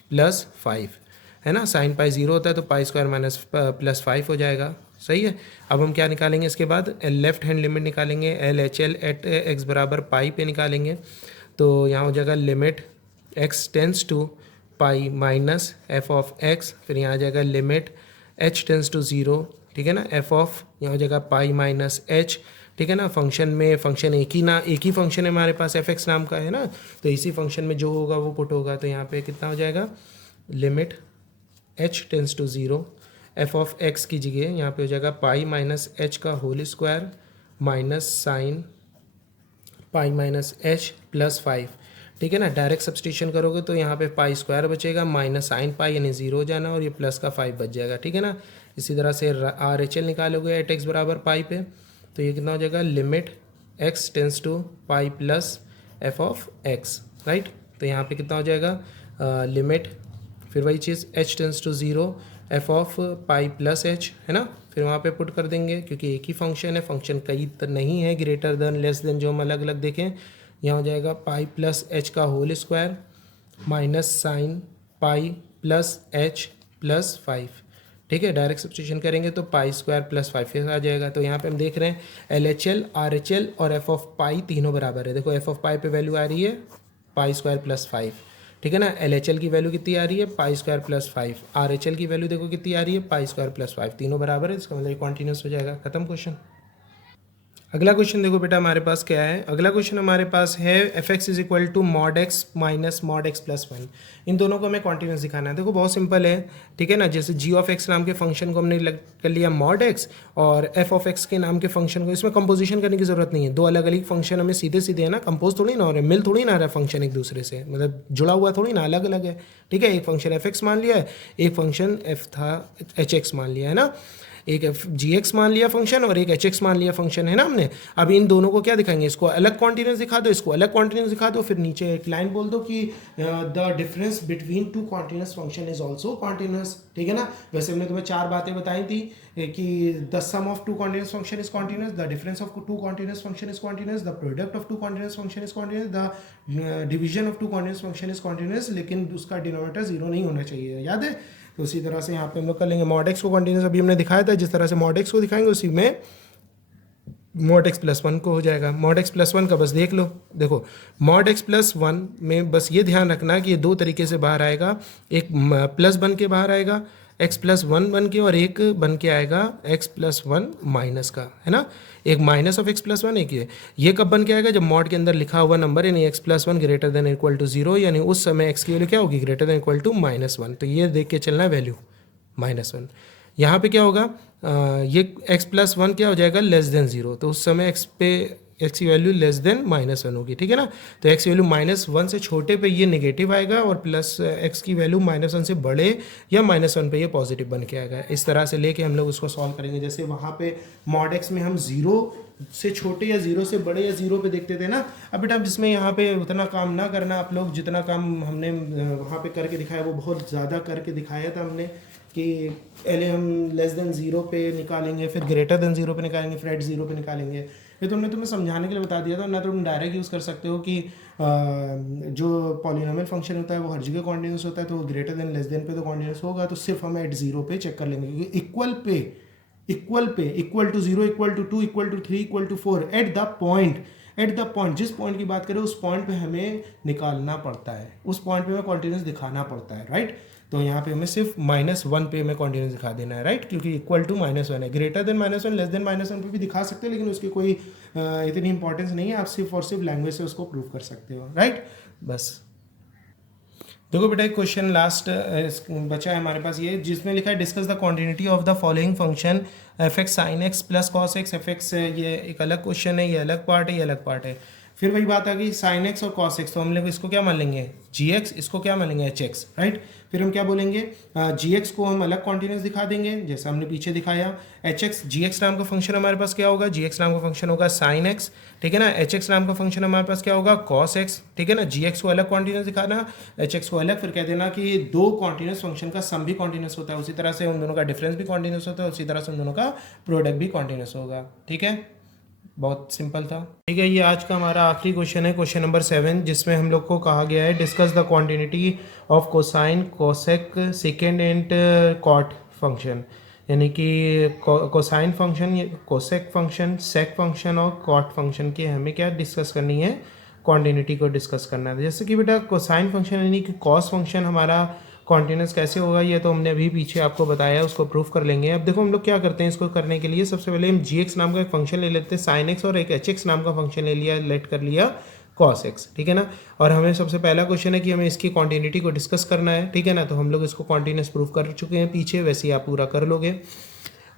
plus 5, है ना। साइन पाई 0 होता है तो पाई स्क्वायर माइनस प्लस 5 हो जाएगा, सही है। अब हम क्या निकालेंगे इसके बाद, लेफ्ट हैंड लिमिट निकालेंगे, L H L at x बराबर पाई पे निकालेंगे, तो यहाँ हो जाएगा limit x tends to pi minus f of x, फिर यहाँ आ जाएगा लिमिट h टेंस टू 0, ठीक है ना, f ऑफ यहाँ हो जाएगा पाई माइनस h, ठीक है ना। फंक्शन में फंक्शन एक ही फंक्शन है हमारे पास एफ एक्स नाम का, है ना, तो इसी फंक्शन में जो होगा वो पुट होगा, तो यहाँ पे कितना हो जाएगा, limit h tends to 0 f of x की जगह यहाँ पे हो जाएगा पाई माइनस h का whole square minus sine pi minus h plus 5, ठीक है ना। डायरेक्ट सब्सटीट्यूशन करोगे तो यहाँ पे पाई स्क्वायर बचेगा माइनस साइन पाई यानी 0 हो जाना, और ये प्लस का 5 बच जाएगा, ठीक है ना। इसी तरह से आर एच एल निकालोगे एट एक्स बराबर पाई पे, तो ये कितना हो जाएगा, limit x tends to pi plus f of x, right. तो यहाँ पे कितना हो जाएगा, लिमिट फिर वही चीज़ h tends to 0 f of pi plus h, है ना। फिर वहाँ पे पुट कर देंगे, क्योंकि एक ही फंक्शन है, फंक्शन कई नहीं है, ग्रेटर देन लेस देन जो हम अलग अलग देखें। यहाँ हो जाएगा पाई प्लस एच का whole square minus sine pi plus h plus 5, ठीक है। डायरेक्ट सब्सटीट्यूशन करेंगे तो पाई स्क्वायर प्लस 5 आ जाएगा। तो यहाँ पे हम देख रहे हैं L H L R H L और एफ ऑफ पाई तीनों बराबर है। देखो एफ ऑफ पाई पे वैल्यू आ रही है पाई स्क्वायर प्लस 5, ठीक है ना। एल एच एल की वैल्यू कितनी आ रही है, pi square plus 5, are H L की वैल्यू देखो कितनी आ रही है, पाई स्क्वायर प्लस 5, तीनों बराबर है, इसका मतलब कॉन्टिन्यूस हो जाएगा। खत्म क्वेश्चन। अगला क्वेश्चन देखो बेटा हमारे पास क्या है, अगला क्वेश्चन हमारे पास है f x is equal to mod x minus mod x plus 1। इन दोनों को हमें कॉन्टिन्यूस दिखाना है। देखो बहुत सिंपल है, ठीक है ना। जैसे जी ऑफ एक्स नाम के फंक्शन को हमने कर लिया मॉड एक्स, और एफ ऑफ एक्स के नाम के फंक्शन को, इसमें कंपोजिशन करने की जरूरत नहीं है। दो अलग अलग फंक्शन हमें सीधे सीधे है ना, कंपोज थोड़ी ना हो रहे, मिल थोड़ी ना आ रहा है फंक्शन एक दूसरे से, मतलब जुड़ा हुआ थोड़ी ना, अलग अलग है, ठीक है। एक फंक्शन एफ एक्स मान लिया है, एक फंक्शन एफ था एच एक्स मान लिया है ना, एक एफ जी एक्स मान लिया फंक्शन और एक एच एक्स मान लिया फंक्शन, है ना हमने। अब इन दोनों को क्या दिखाएंगे, इसको अलग कॉन्टिन्यूस दिखा दो, इसको अलग कॉन्टिन्यूस दिखा दो, फिर नीचे एक लाइन बोल दो कि the difference between two continuous function is also continuous, ठीक है ना। वैसे हमने तुम्हें 4 बातें बताई थी कि the sum of two continuous function is continuous, the difference of two continuous function is continuous, the product of two continuous function is continuous, the division of two continuous function is continuous, लेकिन उसका denominator 0 नहीं होना चाहिए, याद है। तो उसी तरह से यहाँ पे हम लोग कर लेंगे मॉड एक्स को कॉन्टिन्यूस, अभी हमने दिखाया था, जिस तरह से मॉड एक्स को दिखाएंगे उसी में मॉड एक्स प्लस 1 को हो जाएगा। मॉड एक्स प्लस 1 का बस देख लो, देखो मॉड एक्स प्लस 1 में बस ये ध्यान रखना कि ये दो तरीके से बाहर आएगा, एक प्लस बन के बाहर आएगा एक्स प्लस 1 बन के, और एक बन के आएगा एक्स प्लस 1 माइनस का, है ना। एक माइनस ऑफ एक्स प्लस 1, एक ये कब बन के आएगा, जब मॉड के अंदर लिखा हुआ नंबर यानी x plus 1 greater than equal to 0, यानी उस समय एक्स की वैल्यू क्या होगी, ग्रेटर देन इक्वल टू -1। तो ये देख के चलना है वैल्यू -1। यहाँ पे क्या होगा, ये x+1 क्या हो जाएगा, <0 तो उस समय x की वैल्यू <-1 होगी, ठीक है ना। तो x की वैल्यू -1 से छोटे पे ये नेगेटिव आएगा और प्लस x की वैल्यू -1 से बड़े या -1 पे ये पॉजिटिव बन के आएगा। इस तरह से लेके हम लोग उसको सॉल्व करेंगे। जैसे वहाँ पे मॉड x में हम 0 से छोटे या 0 से बड़े या 0 पे देखते थे ना। अब बेटा जिसमें यहाँ पे उतना काम ना करना आप लोग, जितना काम हमने वहाँ पे करके दिखाया वो बहुत ज़्यादा करके दिखाया था हमने कि पहले हम <0 पे निकालेंगे, फिर <0 पे निकालेंगे, फिर at 0 पे निकालेंगे। ये तुमने तुम्हें समझाने के लिए बता दिया था ना। तुम डायरेक्ट यूज़ कर सकते हो कि जो पॉलिनोमियल फंक्शन होता है वो हर जगह कॉन्टिन्यूस होता है, तो ग्रेटर देन लेस देन पे तो कॉन्टिन्यूस होगा। तो सिर्फ हम at 0 पे चेक कर लेंगे, क्योंकि इक्वल पे equal to 0, equal to 2, equal to 3, equal to 4 at the point जिस पॉइंट की बात करें उस पॉइंट पे हमें निकालना पड़ता है, उस पॉइंट पे हमें कॉन्टिन्यूस दिखाना पड़ता है, राइट। तो यहाँ पे हमें सिर्फ -1 पे हमें कॉन्टिन्यूस दिखा देना है, राइट, क्योंकि इक्वल टू -1 है। ग्रेटर देन -1, लेस देन -1 पे भी दिखा सकते हैं, लेकिन उसकी कोई इतनी इंपॉर्टेंस नहीं है। आप सिर्फ और सिर्फ लैंग्वेज से उसको प्रूव कर सकते हो, राइट। बस देखो बेटा एक क्वेश्चन लास्ट बचा है हमारे पास ये, जिसमें लिखा है discuss the continuity of the following function f(x sin x plus cos x f(x). ये एक अलग क्वेश्चन है, ये अलग पार्ट है, ये अलग पार्ट है। फिर वही बात आ गई sin x और cos x, तो हम लोग इसको क्या मान लेंगे gx, इसको क्या मान लेंगे hx, राइट। फिर हम क्या बोलेंगे, gx को हम अलग कॉन्टिन्यूस दिखा देंगे जैसा हमने पीछे दिखाया। hx gx नाम का फंक्शन हमारे पास क्या होगा, gx नाम का फंक्शन होगा sin x, ठीक है ना। hx नाम का फंक्शन हमारे पास क्या होगा, cos x, ठीक है ना। gx को अलग कॉन्टिन्यूस दिखाना, hx को अलग, फिर कह देना कि दो कॉन्टिन्यूस फंक्शन का सम भी कॉन्टिन्यूस होता है, उसी तरह से उन दोनों का डिफरेंस भी कॉन्टिन्यूस होता है, उसी तरह से उन दोनों का प्रोडक्ट भी कॉन्टिन्यूस होगा, ठीक है। बहुत सिंपल था, ठीक है। ये आज का हमारा आखिरी क्वेश्चन है, क्वेश्चन नंबर 7, जिसमें हम लोग को कहा गया है discuss the quantity of cosine, cosec, second and cot function. यानी कि cosine function, cosec function, sec function और कॉट फंक्शन की हमें क्या डिस्कस करनी है, क्वांटिटी को डिस्कस करना है। जैसे कि बेटा कोसाइन फंक्शन यानी कि कॉस फंक्शन हमारा कॉन्टिन्यूस कैसे होगा, ये तो हमने अभी पीछे आपको बताया, उसको प्रूफ कर लेंगे। अब देखो हम लोग क्या करते हैं इसको करने के लिए, सबसे पहले हम gx नाम का एक फंक्शन ले लेते हैं sin x, और एक hx नाम का फंक्शन ले लिया, लेट कर लिया cos x, ठीक है ना। और हमें सबसे पहला क्वेश्चन है कि हमें इसकी क्वांटिटी को डिस्कस करना है, ठीक है ना। तो हम लोग इसको कॉन्टिन्यूस प्रूफ कर चुके हैं पीछे, वैसे ही आप पूरा कर लोगे।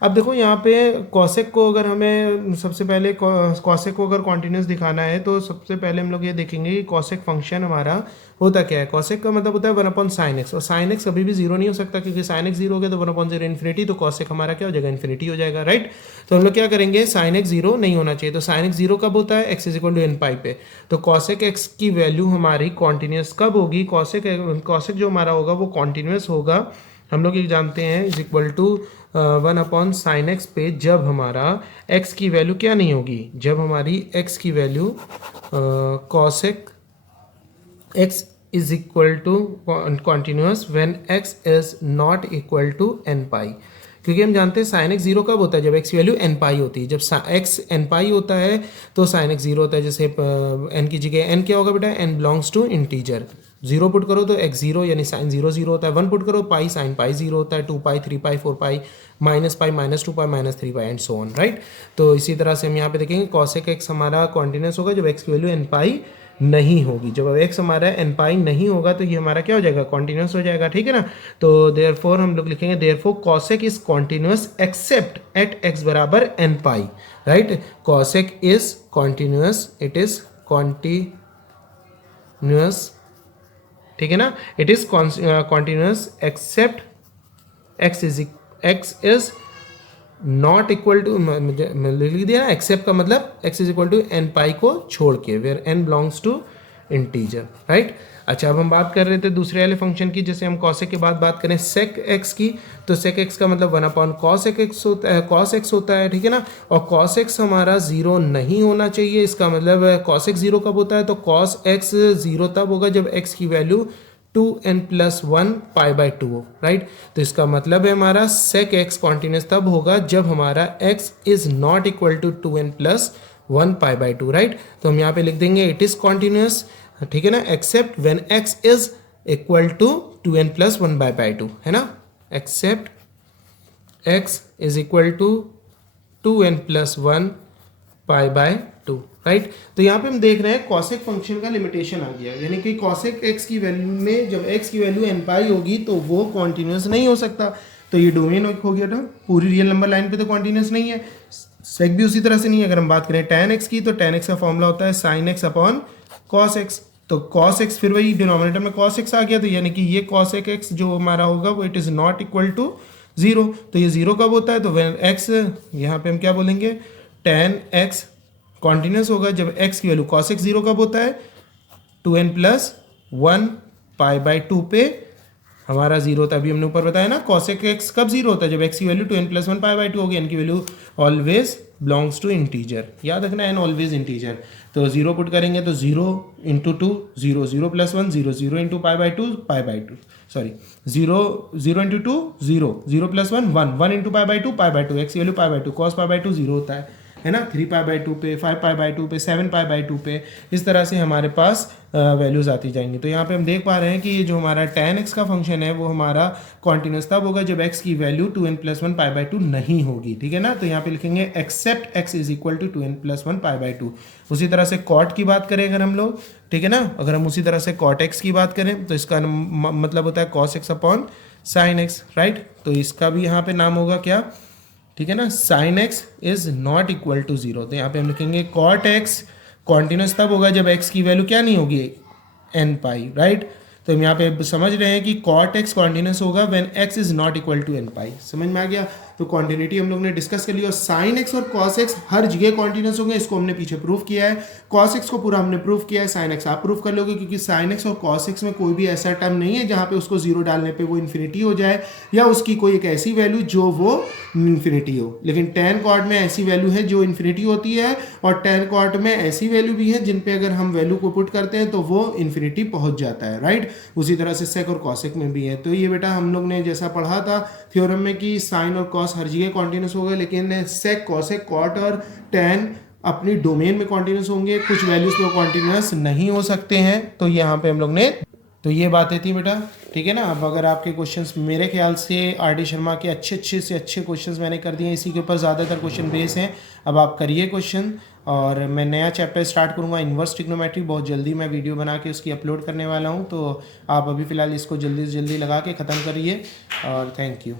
अब देखो यहाँ पे कॉसेक को अगर हमें सबसे पहले कॉसेक को अगर कॉन्टिन्यूस दिखाना है तो सबसे पहले हम लोग ये देखेंगे कि कॉसेक फंक्शन हमारा होता क्या है। कॉसेक का मतलब होता है 1/sin x, और sin x कभी भी 0 नहीं हो सकता, क्योंकि sin x 0 हो गया तो 1/0 इन्फिनिटी, तो कॉसेक हमारा क्या हो जाएगा, इन्फिनिटी हो जाएगा, राइट। तो हम लोग क्या करेंगे, sin x 0 नहीं होना चाहिए, तो sin x 0 कब होता है, x = nπ पे। तो कॉसेक x की वैल्यू हमारी कॉन्टिन्यूस कब होगी, कॉसेक जो हमारा होगा वो कॉन्टिन्यूस होगा, हम लोग ये जानते हैं, = 1/sin x पे, जब हमारा x की वैल्यू क्या नहीं होगी, जब हमारी x की value cosec x = continuous when x is not equal to nπ। क्योंकि हम जानते हैं sin x 0 कब होता है, जब x की वैल्यू nπ होती है। जब x nπ होता है तो sin x 0 होता है। जैसे n की जगह n क्या होगा बेटा, n belongs to integer, 0 put करो तो x 0 यानी sin 0 0 होता है, 1 पुट करो पाई sin पाई 0 होता है, 2π 3π 4π -π -2π -3π एंड सो ऑन, राइट। तो इसी तरह से हम यहाँ पे देखेंगे cosec x हमारा कॉन्टिन्यूस होगा जब x की वैल्यू nπ नहीं होगी। जब x हमारा nπ नहीं होगा तो ये हमारा क्या हो जाएगा, कॉन्टिन्यूस हो जाएगा, ठीक है ना। तो देयरफॉर हम लोग लिखेंगे therefore cosec is continuous except at x = nπ, right. cosec is continuous, it is continuous, ठीक है ना, it is continuous except x is not equal to, लिख दिया ना, एक्सेप्ट का मतलब x = nπ को छोड़ के, where n belongs to integer, right. अच्छा अब हम बात कर रहे थे दूसरे वाले फंक्शन की, जैसे हम cosec के बाद बात करें sec x की, तो sec x का मतलब 1/cos x होता है, cos x होता है, ठीक है ना। और cos x हमारा 0 नहीं होना चाहिए, इसका मतलब cos x 0 कब होता है, तो cos x 0 तब होगा जब x की वैल्यू 2n+1 π/2 हो, राइट। तो इसका मतलब है हमारा sec x कॉन्टिन्यूस तब होगा जब हमारा x is not equal to 2n+1 π/2, right. तो हम यहाँ पे लिख देंगे इट इज कॉन्टिन्यूस, ठीक है ना, except when x is equal to 2n+1 π/2, है ना, except x is equal to 2n+1 π/2, right. तो यहाँ पे हम देख रहे हैं कॉसेक फंक्शन का लिमिटेशन आ गया, यानी कि कॉसेक x की वैल्यू में जब x की वैल्यू nπ होगी तो वो कॉन्टिन्यूस नहीं हो सकता, तो ये डोमेन हो गया था, पूरी रियल नंबर लाइन पे तो कॉन्टिन्यूस नहीं है। सेक भी उसी तरह से नहीं है। अगर हम बात करें tan x की, तो tan x का फॉर्मूला होता है sin x upon cos x। तो cos x फिर वही डिनोमिनेटर में cos x आ गया, तो यानी कि ये cos x जो हमारा होगा वो it is not equal to 0। तो ये 0 कब होता है, तो when x, यहाँ पे हम क्या बोलेंगे, tan x कॉन्टिन्यूस होगा जब x की वैल्यू cos x 0 कब होता है, 2n प्लस 1 पाई बाई 2 पे हमारा 0 होता है। अभी हमने ऊपर बताया ना cos x कब 0 होता है, जब x की value 2n plus 1 pi by 2 होगी। n की value always belongs to integer, याद रखना n ऑलवेज इंटीजर। तो 0 पुट करेंगे तो 0 into 2 0, 0 plus 1 0, 0 into pi by 2 pi by 2, sorry 0, 0 into 2 0, 0 plus 1 1, 1 into pi by 2 pi by 2, x की value pi by 2, cos pi by 2 0 होता है ना, 3 पाई by 2 पे, 5 पाई बाई 2 पे, 7 पाई बाई 2 पे, इस तरह से हमारे पास वैल्यूज आती जाएंगी। तो यहाँ पे हम देख पा रहे हैं कि ये जो हमारा tan x का फंक्शन है वो हमारा कॉन्टिन्यूस तब होगा जब x की value 2n plus 1 pi by 2 नहीं होगी, ठीक है ना। तो यहाँ पे लिखेंगे except x is equal to 2n plus 1 pi by 2। उसी तरह से cot की बात करें अगर हम लोग, ठीक है ना, अगर हम उसी तरह से cot x की बात करें तो इसका मतलब होता है cos x upon sin x, right. तो इसका भी यहाँ पे नाम होगा क्या, ठीक है ना, sin x is not equal to 0। तो यहाँ पे हम लिखेंगे cot x कॉन्टिन्यूस तब होगा जब x की वैल्यू क्या नहीं होगी, n पाई, राइट। तो हम यहाँ पे समझ रहे हैं कि cot x कॉन्टिन्यूस होगा when x is not equal to n pi. समझ में आ गया। तो कॉन्टिन्यूटी हम लोग ने डिस्कस कर लिया। और sin x और cos x हर जगह कॉन्टिन्यूस होंगे, इसको हमने पीछे प्रूफ किया है। cos x को पूरा हमने प्रूफ किया है, sin x आप प्रूफ कर लोगे, क्योंकि sin x और cos x में कोई भी ऐसा टर्म नहीं है जहाँ पे उसको 0 डालने पे वो इन्फिनिटी हो जाए, या उसकी कोई एक ऐसी वैल्यू जो वो इन्फिनिटी हो। लेकिन tan cot में ऐसी वैल्यू है जो इन्फिनिटी होती है, और tan cot में ऐसी वैल्यू भी है जिन पे अगर हम वैल्यू को पुट करते हैं तो वो इन्फिनिटी पहुंच जाता है, राइट। उसी तरह से sec और cos में भी है। तो ये बेटा हम लोग ने जैसा पढ़ा था थ्योरम में कि sin और cos हर जगह कॉन्टिन्यूस होगा, लेकिन sec, cosec, cot और tan अपनी डोमेन में कॉन्टिन्यूस होंगे, कुछ वैल्यूज पे कॉन्टिन्यूस नहीं हो सकते हैं। तो यहाँ पे हम लोग ने, तो ये बातें थी बेटा, ठीक है ना। अब अगर आपके क्वेश्चंस, मेरे ख्याल से आर.डी. शर्मा के अच्छे क्वेश्चंस मैंने कर दिए हैं, इसी के ऊपर ज़्यादातर क्वेश्चन बेस हैं। अब आप करिए क्वेश्चन, और मैं नया चैप्टर स्टार्ट करूँगा इन्वर्स ट्रिग्नोमेट्री, बहुत जल्दी मैं वीडियो बना के उसकी अपलोड करने वाला हूँ। तो आप अभी फ़िलहाल इसको जल्दी से जल्दी लगा के ख़त्म करिए, और थैंक यू।